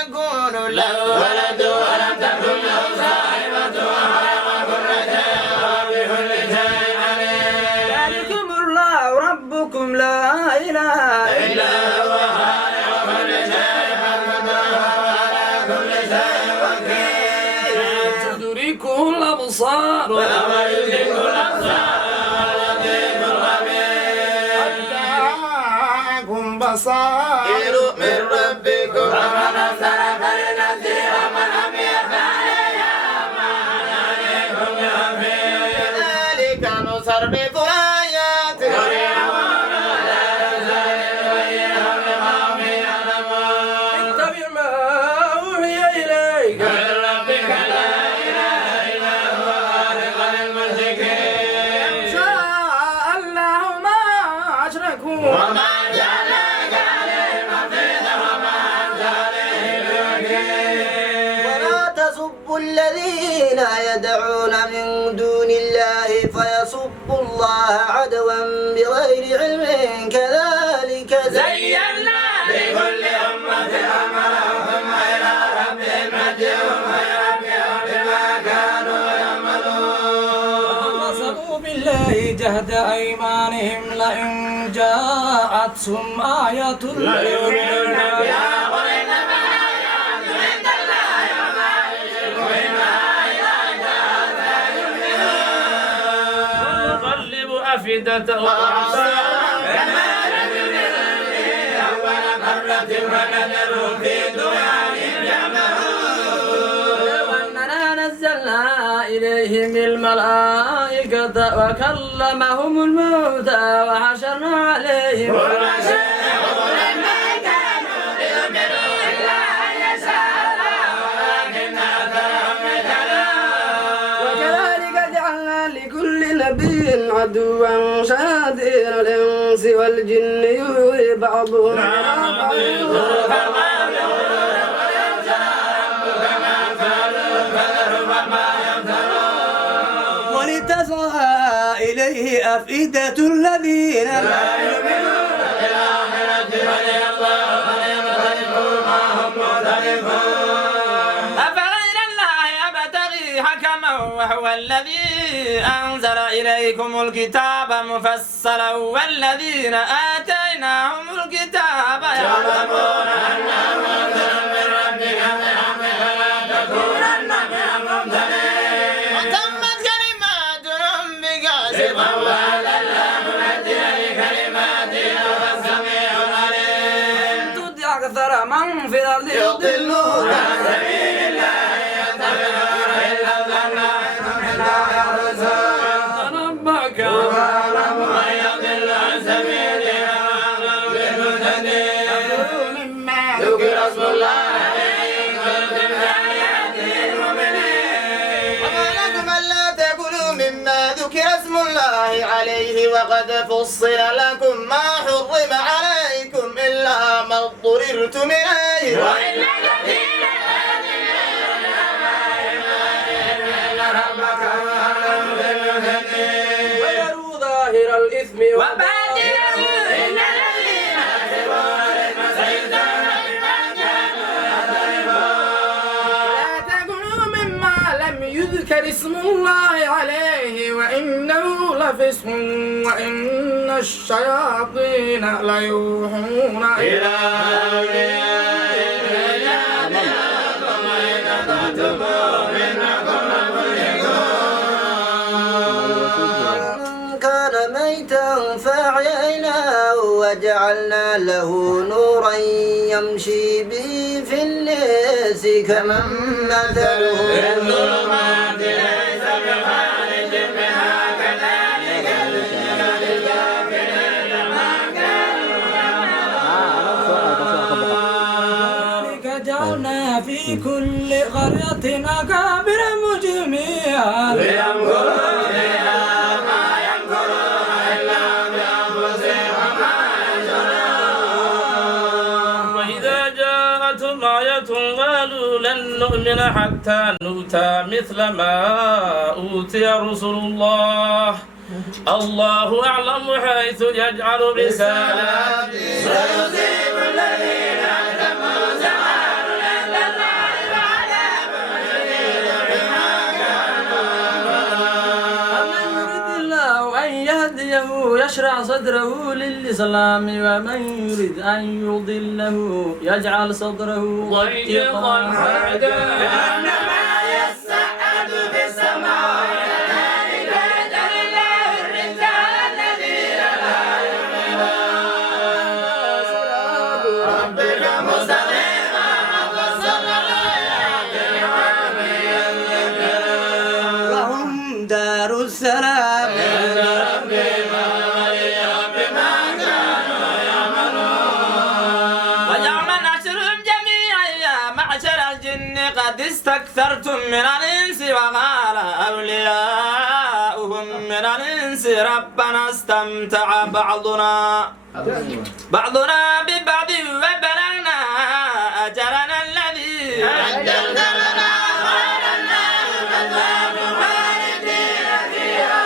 يكون له ولد ولم تكن له صاحبة وخلق كل شيء وبكل شيء عليم. ذلكم الله ربكم لا إله إلا هو خالق كل شيء فاعبدوه وعلى كل شيء وكيل. تدركه الأبصار وهو يدرك الأبصار واللطيف الخبير. جاءكم بصائر من ربكم ومن أرسل فلنفسه ومن عمي فعليها وما أنا عليكم بحفيظ. كذلك نصرف الآيات يعلمون ولا يزال يبينهم لقوم يعلمون. اتبع ما أوحي إليك من ربك لا إله إلا هو خالق المشركين. شاء الله ما أشركوا وما جعلناك عليهم حفيظا وما أنت عليهم بوكيل. ولا تسبوا الذين يدعون من دون الله فيسبوا الله عدوا بغير علم كذلك زينا لكل أمة عملهم ثم إلى ربهم مرجعهم فينبئهم بما كانوا يعملون. وصلوا بالله جهد أيمانهم لئن جاءتهم آية ليؤمنن بها قل إنما الآيات أفئدة كما نزل أول مرة ونذر في طغيانهم يعمهون ولو أننا نزلنا إليهم الملائكة وكلمهم الموتى وحشرنا عليهم وما كانوا ليؤمنوا إلا أن يشاء الله ولكن أكثرهم يجهلون وكذلك جعلنا لكل نبي عدوا شياطين الإنس والجن يوحي بعضهم إلى بعض ولتصغى إليه أفئدة الذين لا يؤمنون بالآخرة ولينقلبوا ما هم مختلفون أفغير الله أبتغي حكما وهو الذي أنزل إليكم الكتاب مفصلا والذين آتيناهم الكتاب يعلمون أنه منزل من ربك بالحق فلا تكونن من الممتنين وتمت كلمات ربك صدقا وأذلا مبدل لكلماته وهو السميع العليم تطع أكثر من في الأرض يضلون عن سبيل الله يتبعون إلا الظن وإنهم إلا يخرجون ربك وأعلم من يضل عن سبيله وأعلم بالمهتدين مما ذكر اسم الله عليه ويتم آياته المؤمنين وما لكم ألا تأكلوا مما ذكر اسم الله عليه وقد فصل لكم ما حرم عليكم إلا ما اضطررتم إليه وإن كثيرا إن ربك هو أعلم بالمهتدين ويروا ظاهر الإثم وبادره إن الذين يكسبون الإثم سيجزون بما كانوا يكسبون لا تأكلوا مما لم يذكر اسم الله عليه وإنه لفسق وإن الشياطين ليوحون إلى أوليائهم ليجادلوكم وإن أطعتموهم إنكم لمشركون من كان ميتا فأحييناه وجعلنا له نورا يمشي به في الناس كمن مثله في الظلمات ليس بخارج منها كذلك زين للكافرين ما كانوا يعملون ذلك جعلنا في كل قرية أكابر مجرميها ليمكروا فيها ما يمكرون إلا بأنفسهم وما يشعرون وإذا جاءتهم آية قالوا لن نؤمن حتى نؤتى مثل ما أوتي رسل الله الله أعلم حيث يجعل رسالاته سيصيب الذين أجرموا سواد عند الله وعذاب شديد بما كانوا ومن يرد الله أن يهديه يشرع صدره للإسلام ومن يرد أن يضله يجعل صدره ضيقا كأنما يصعد في السماء كذلك يجعل الله الرجال الذين لا يؤمنون ربك مستقيما وصل الآيات لقوم يذكرون لهم دار السلام عند ربهم وليا بما كانوا يعملون ويوم نحشرهم جميعا يا معشر الجن قد استكثرتم من الإنس وقال أولياؤهم من الإنس ربنا استمتع بعضنا ببعض وبلغنا أجلنا الذي أجلت لنا ولنا فذاب خالدين فيها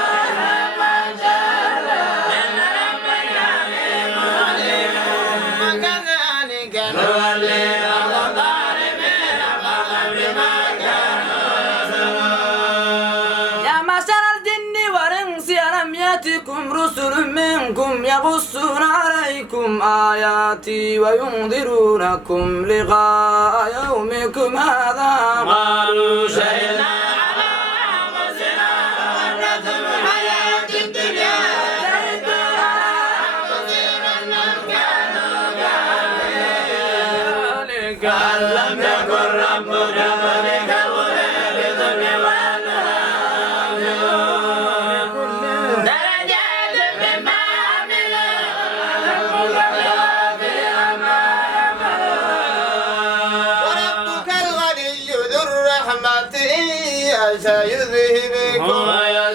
ما شاء الله إن ربك عليم عليم وكذلك نولي بعض الظالمين بعضا بما كانوا يصنعون يا معشر الجن والإنس ألم يأتكم رسل منكم يقصون عليكم آياتي وينذرونكم لقاء يومكم هذا قالوا شهدنا على أنفسنا وغرتهم الحياة الدنيا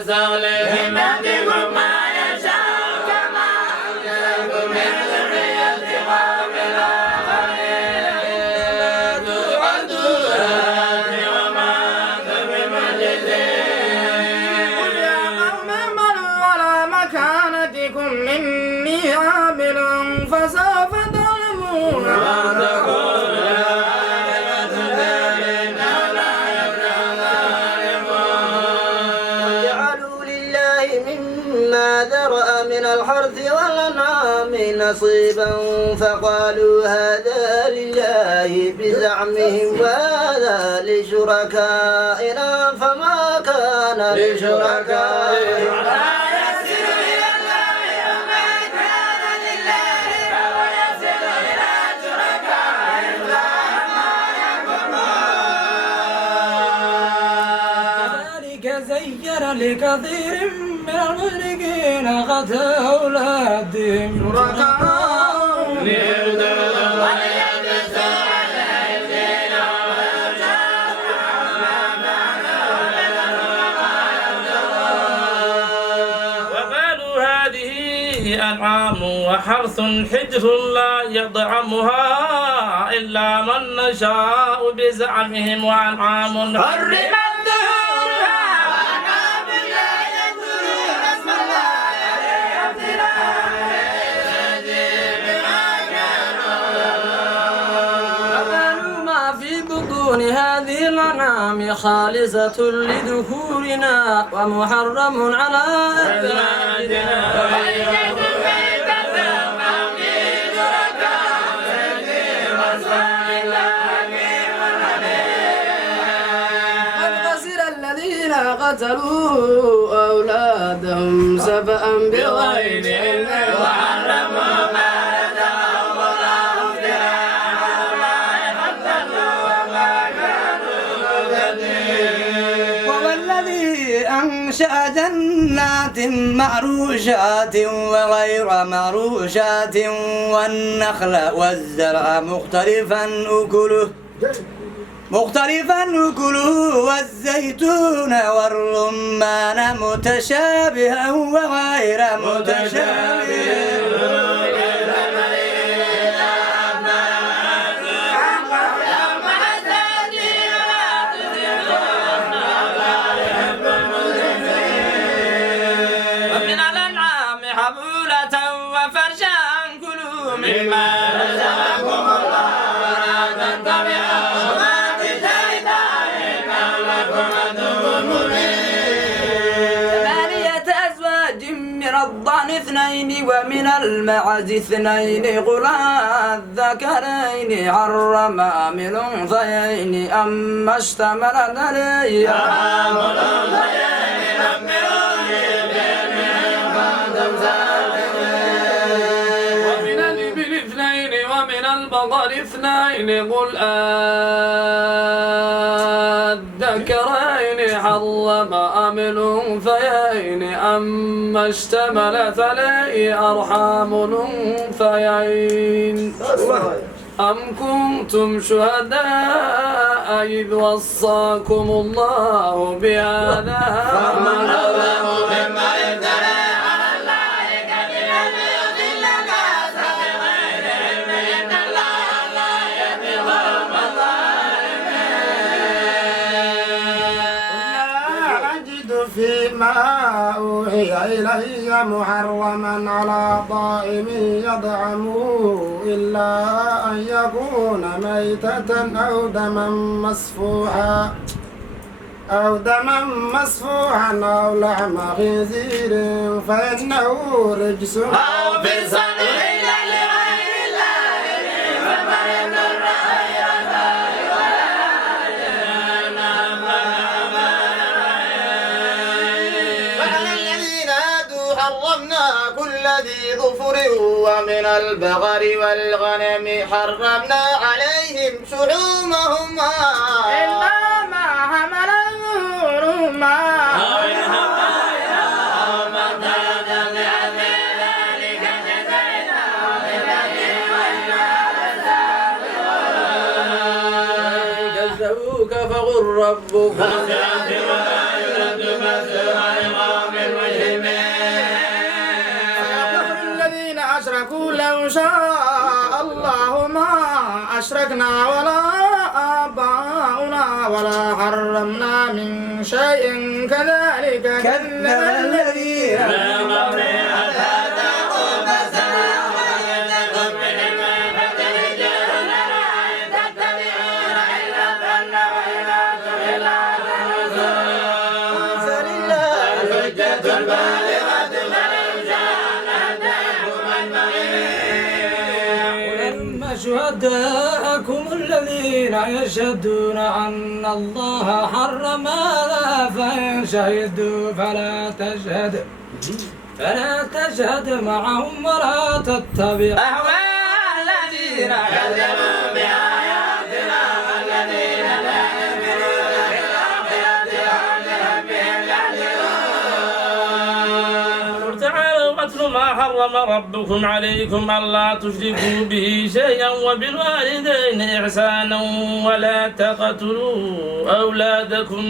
يستخلف من بعدكم ما يشاء كما أنشأكم من ذرية قوم آخرين توعدون وما أنتم بمعجزين قل يا قوم اعملوا على مكانتكم إني عامل فسوف تعلمون ما تقول وجعلوا لله مما ذرأ من الحرث والأنعام نصيبا فقالوا هذا لله بزعمهم وهذا لشركائنا فما كان لشركائهم زين لكثير من المشركين قتل أولادهم شركاء وقالوا هذه أنعام وحرث حجر لا يطعمها إلا من نشاء بزعمهم وأنعام حرمت هذه الأنعام خالصة لذكورنا ومحرم على أزواجنا قد خسر الذين قتلوا أولادهم سفأ بغير علم وحرموا ما رزقهم الله أنشأ جنات معروشات وغير معروشات والنخل والزرع مختلفا أكله والزيتون والرمان متشابها وغير متشابه مما رزقكم الله ولا تتبعوا خطوات الشيطان إنه لكم عدو مبين. 8 أزواج من الضأن 2 ومن المعز 2 قل الذكرين حرم أم الأنثيين أما اشتملت عليه أرحام الأنثيين نبئوني بعلم كنتم ومن البقر 2 قل الذكرين حرم أم الأنثيين أما اشتملت عليه أرحام الأنثيين أم كنتم شهداء إذ وصاكم الله بهذا فمن أظلم ممن افترى على الله كذبا ليضل الناس بغير علم إن الله لا يهدي القوم الظالمين. لا أجد فيما أوحي إلي محرما على طائم يطعمه إلا أن يكون ميتة أو دما مسفوحا أو لحم خنزير فإنه رجس أو فسق إلا لغير الله فمن اضطر غير باغ ولا عاد وعلى الذين هادوا حرمنا كل ذي ظفر ومن البقر والغنم حرمنا عليهم شحومهما إلا ما حمل ظهورهما كذبوك فقل ربكم ولا يرد مسوى قل لو شاء الله ما أشركنا ولا آباؤنا ولا حرمنا من شيء كذلك كذب الذين من قبلهم حتى تقوم الساعة ويأتيكم من علم فترجعون إن تتبعون إلا الظن وإن أنتم إلا تخرصون فلله الحجة البالغة فلو شاء لهداكم أجمعين. شهداءكم الذين يشهدون أن الله حرم هذا فإن شهدوا فلا تشهد معهم ولا تتبع أهواء الذين كذبوا بآياتنا والذين لا يؤمنون بالآخرة هم بربهم يعدلون. قل تعالوا واتلوا ما حرم ربكم عليكم ألا تشركوا به شيئا وبالوالدين إحسانا ولا تقتلوا أولادكم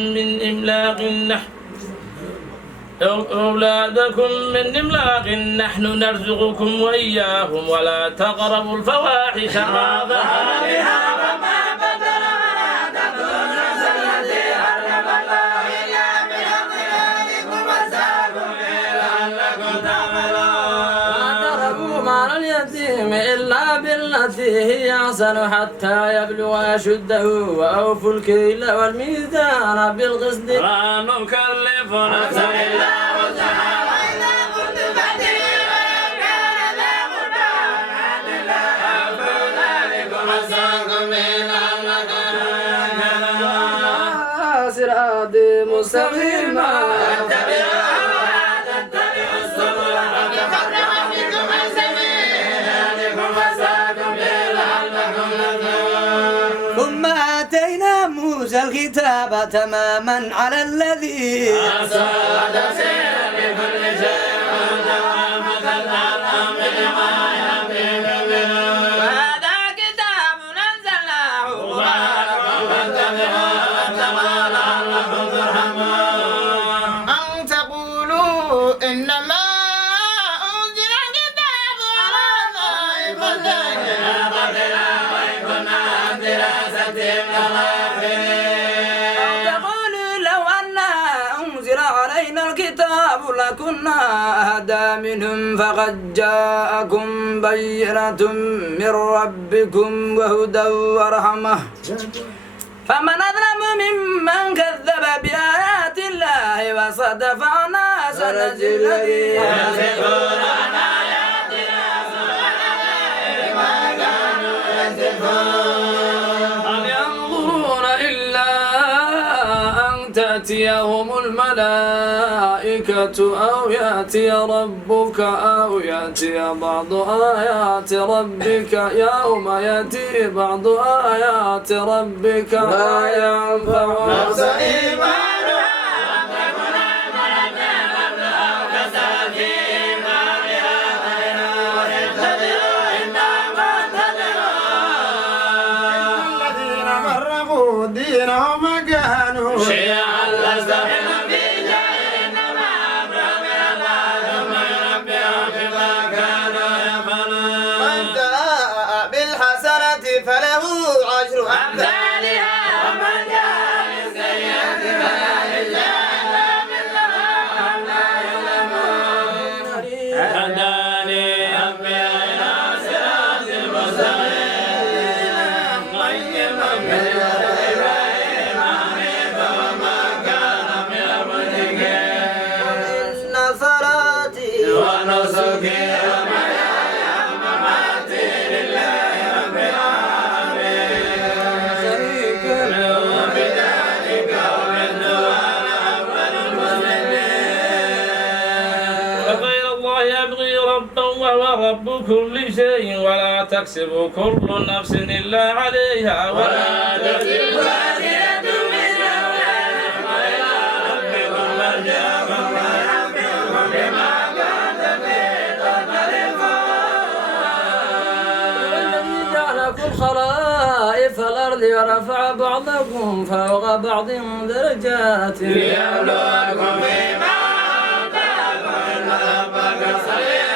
من إملاق نحن نرزقكم وإياهم ولا تقربوا الفواحش ما ظهر منها وما بطن ولا تقتلوا النفس التي حرم الله إلا بحق ذلكم وساكم به لعلكم تعملون. لا تقربوا مال اليتيم إلا بالتي هي أحسن حتى يبلغ أشده وأوفوا الكيل والميزان بالقسط لا نكلف نفسا إلا وسعها وإذا كنتم فاعتبروا ولو كان ذا قربى ذلكم وساكم به لعلكم تعملون. صراط مستقيما ثم آتينا موسى الكتاب تماما على الذي وهذا كتاب أنزلناه أن تقولوا إنما أنزل الكتاب على أو تقولوا لو أن أنزل علينا الكتاب لكنا أهدى منهم فقد جاءكم بينة من ربكم وهدى ورحمة فمن أظلم ممن كذب بآيات الله وصدف عنها سنجزي الذين يصدفون عن آياتنا بما كانوا يصدفون. هل ينظرون إلا أن تأتيهم الملائكة أو يأتي ربك أو يأتي بعض آيات ربك يوم يأتي بعض آيات ربك لا ينفع نفسا إيمانها لم تكن آمنت من قبل أو كسبت في إيمانها خيرا واتبعوا إنا منتظرون. الذين فرقوا دينهم كانوا شيعا لست منهم في شيء إنما أمرهم إلى الله ثم ينبئهم بما كانوا يفعلون. من جاء بالحسنة فله عشر أمثالها ومن جاء بالسيئة فلا يجزى إلا مثلها وهم لا يظلمون. هداني ربي إلى صراط مستقيم قيما ملة إبراهيم حنيفا وما كان من المشركين. إن صلاتي ونسكي ومحياي ومماتي لله رب العالمين شريك له بذلك أمرت وأنا أول المسلمين. وغير الله أبغي ربا وهو رب كل شيء ولا تكسب كل نفس إلا عليها ولا تزر وازرة وزر أخرى وإلى ربكم مرجعكم وينبئكم بما كنتم فيه تختلفون. والذي جعلكم خلائف الأرض ورفع بعضكم فوق بعض درجات ليبلوكم فيما آتاكم إن ربك سريع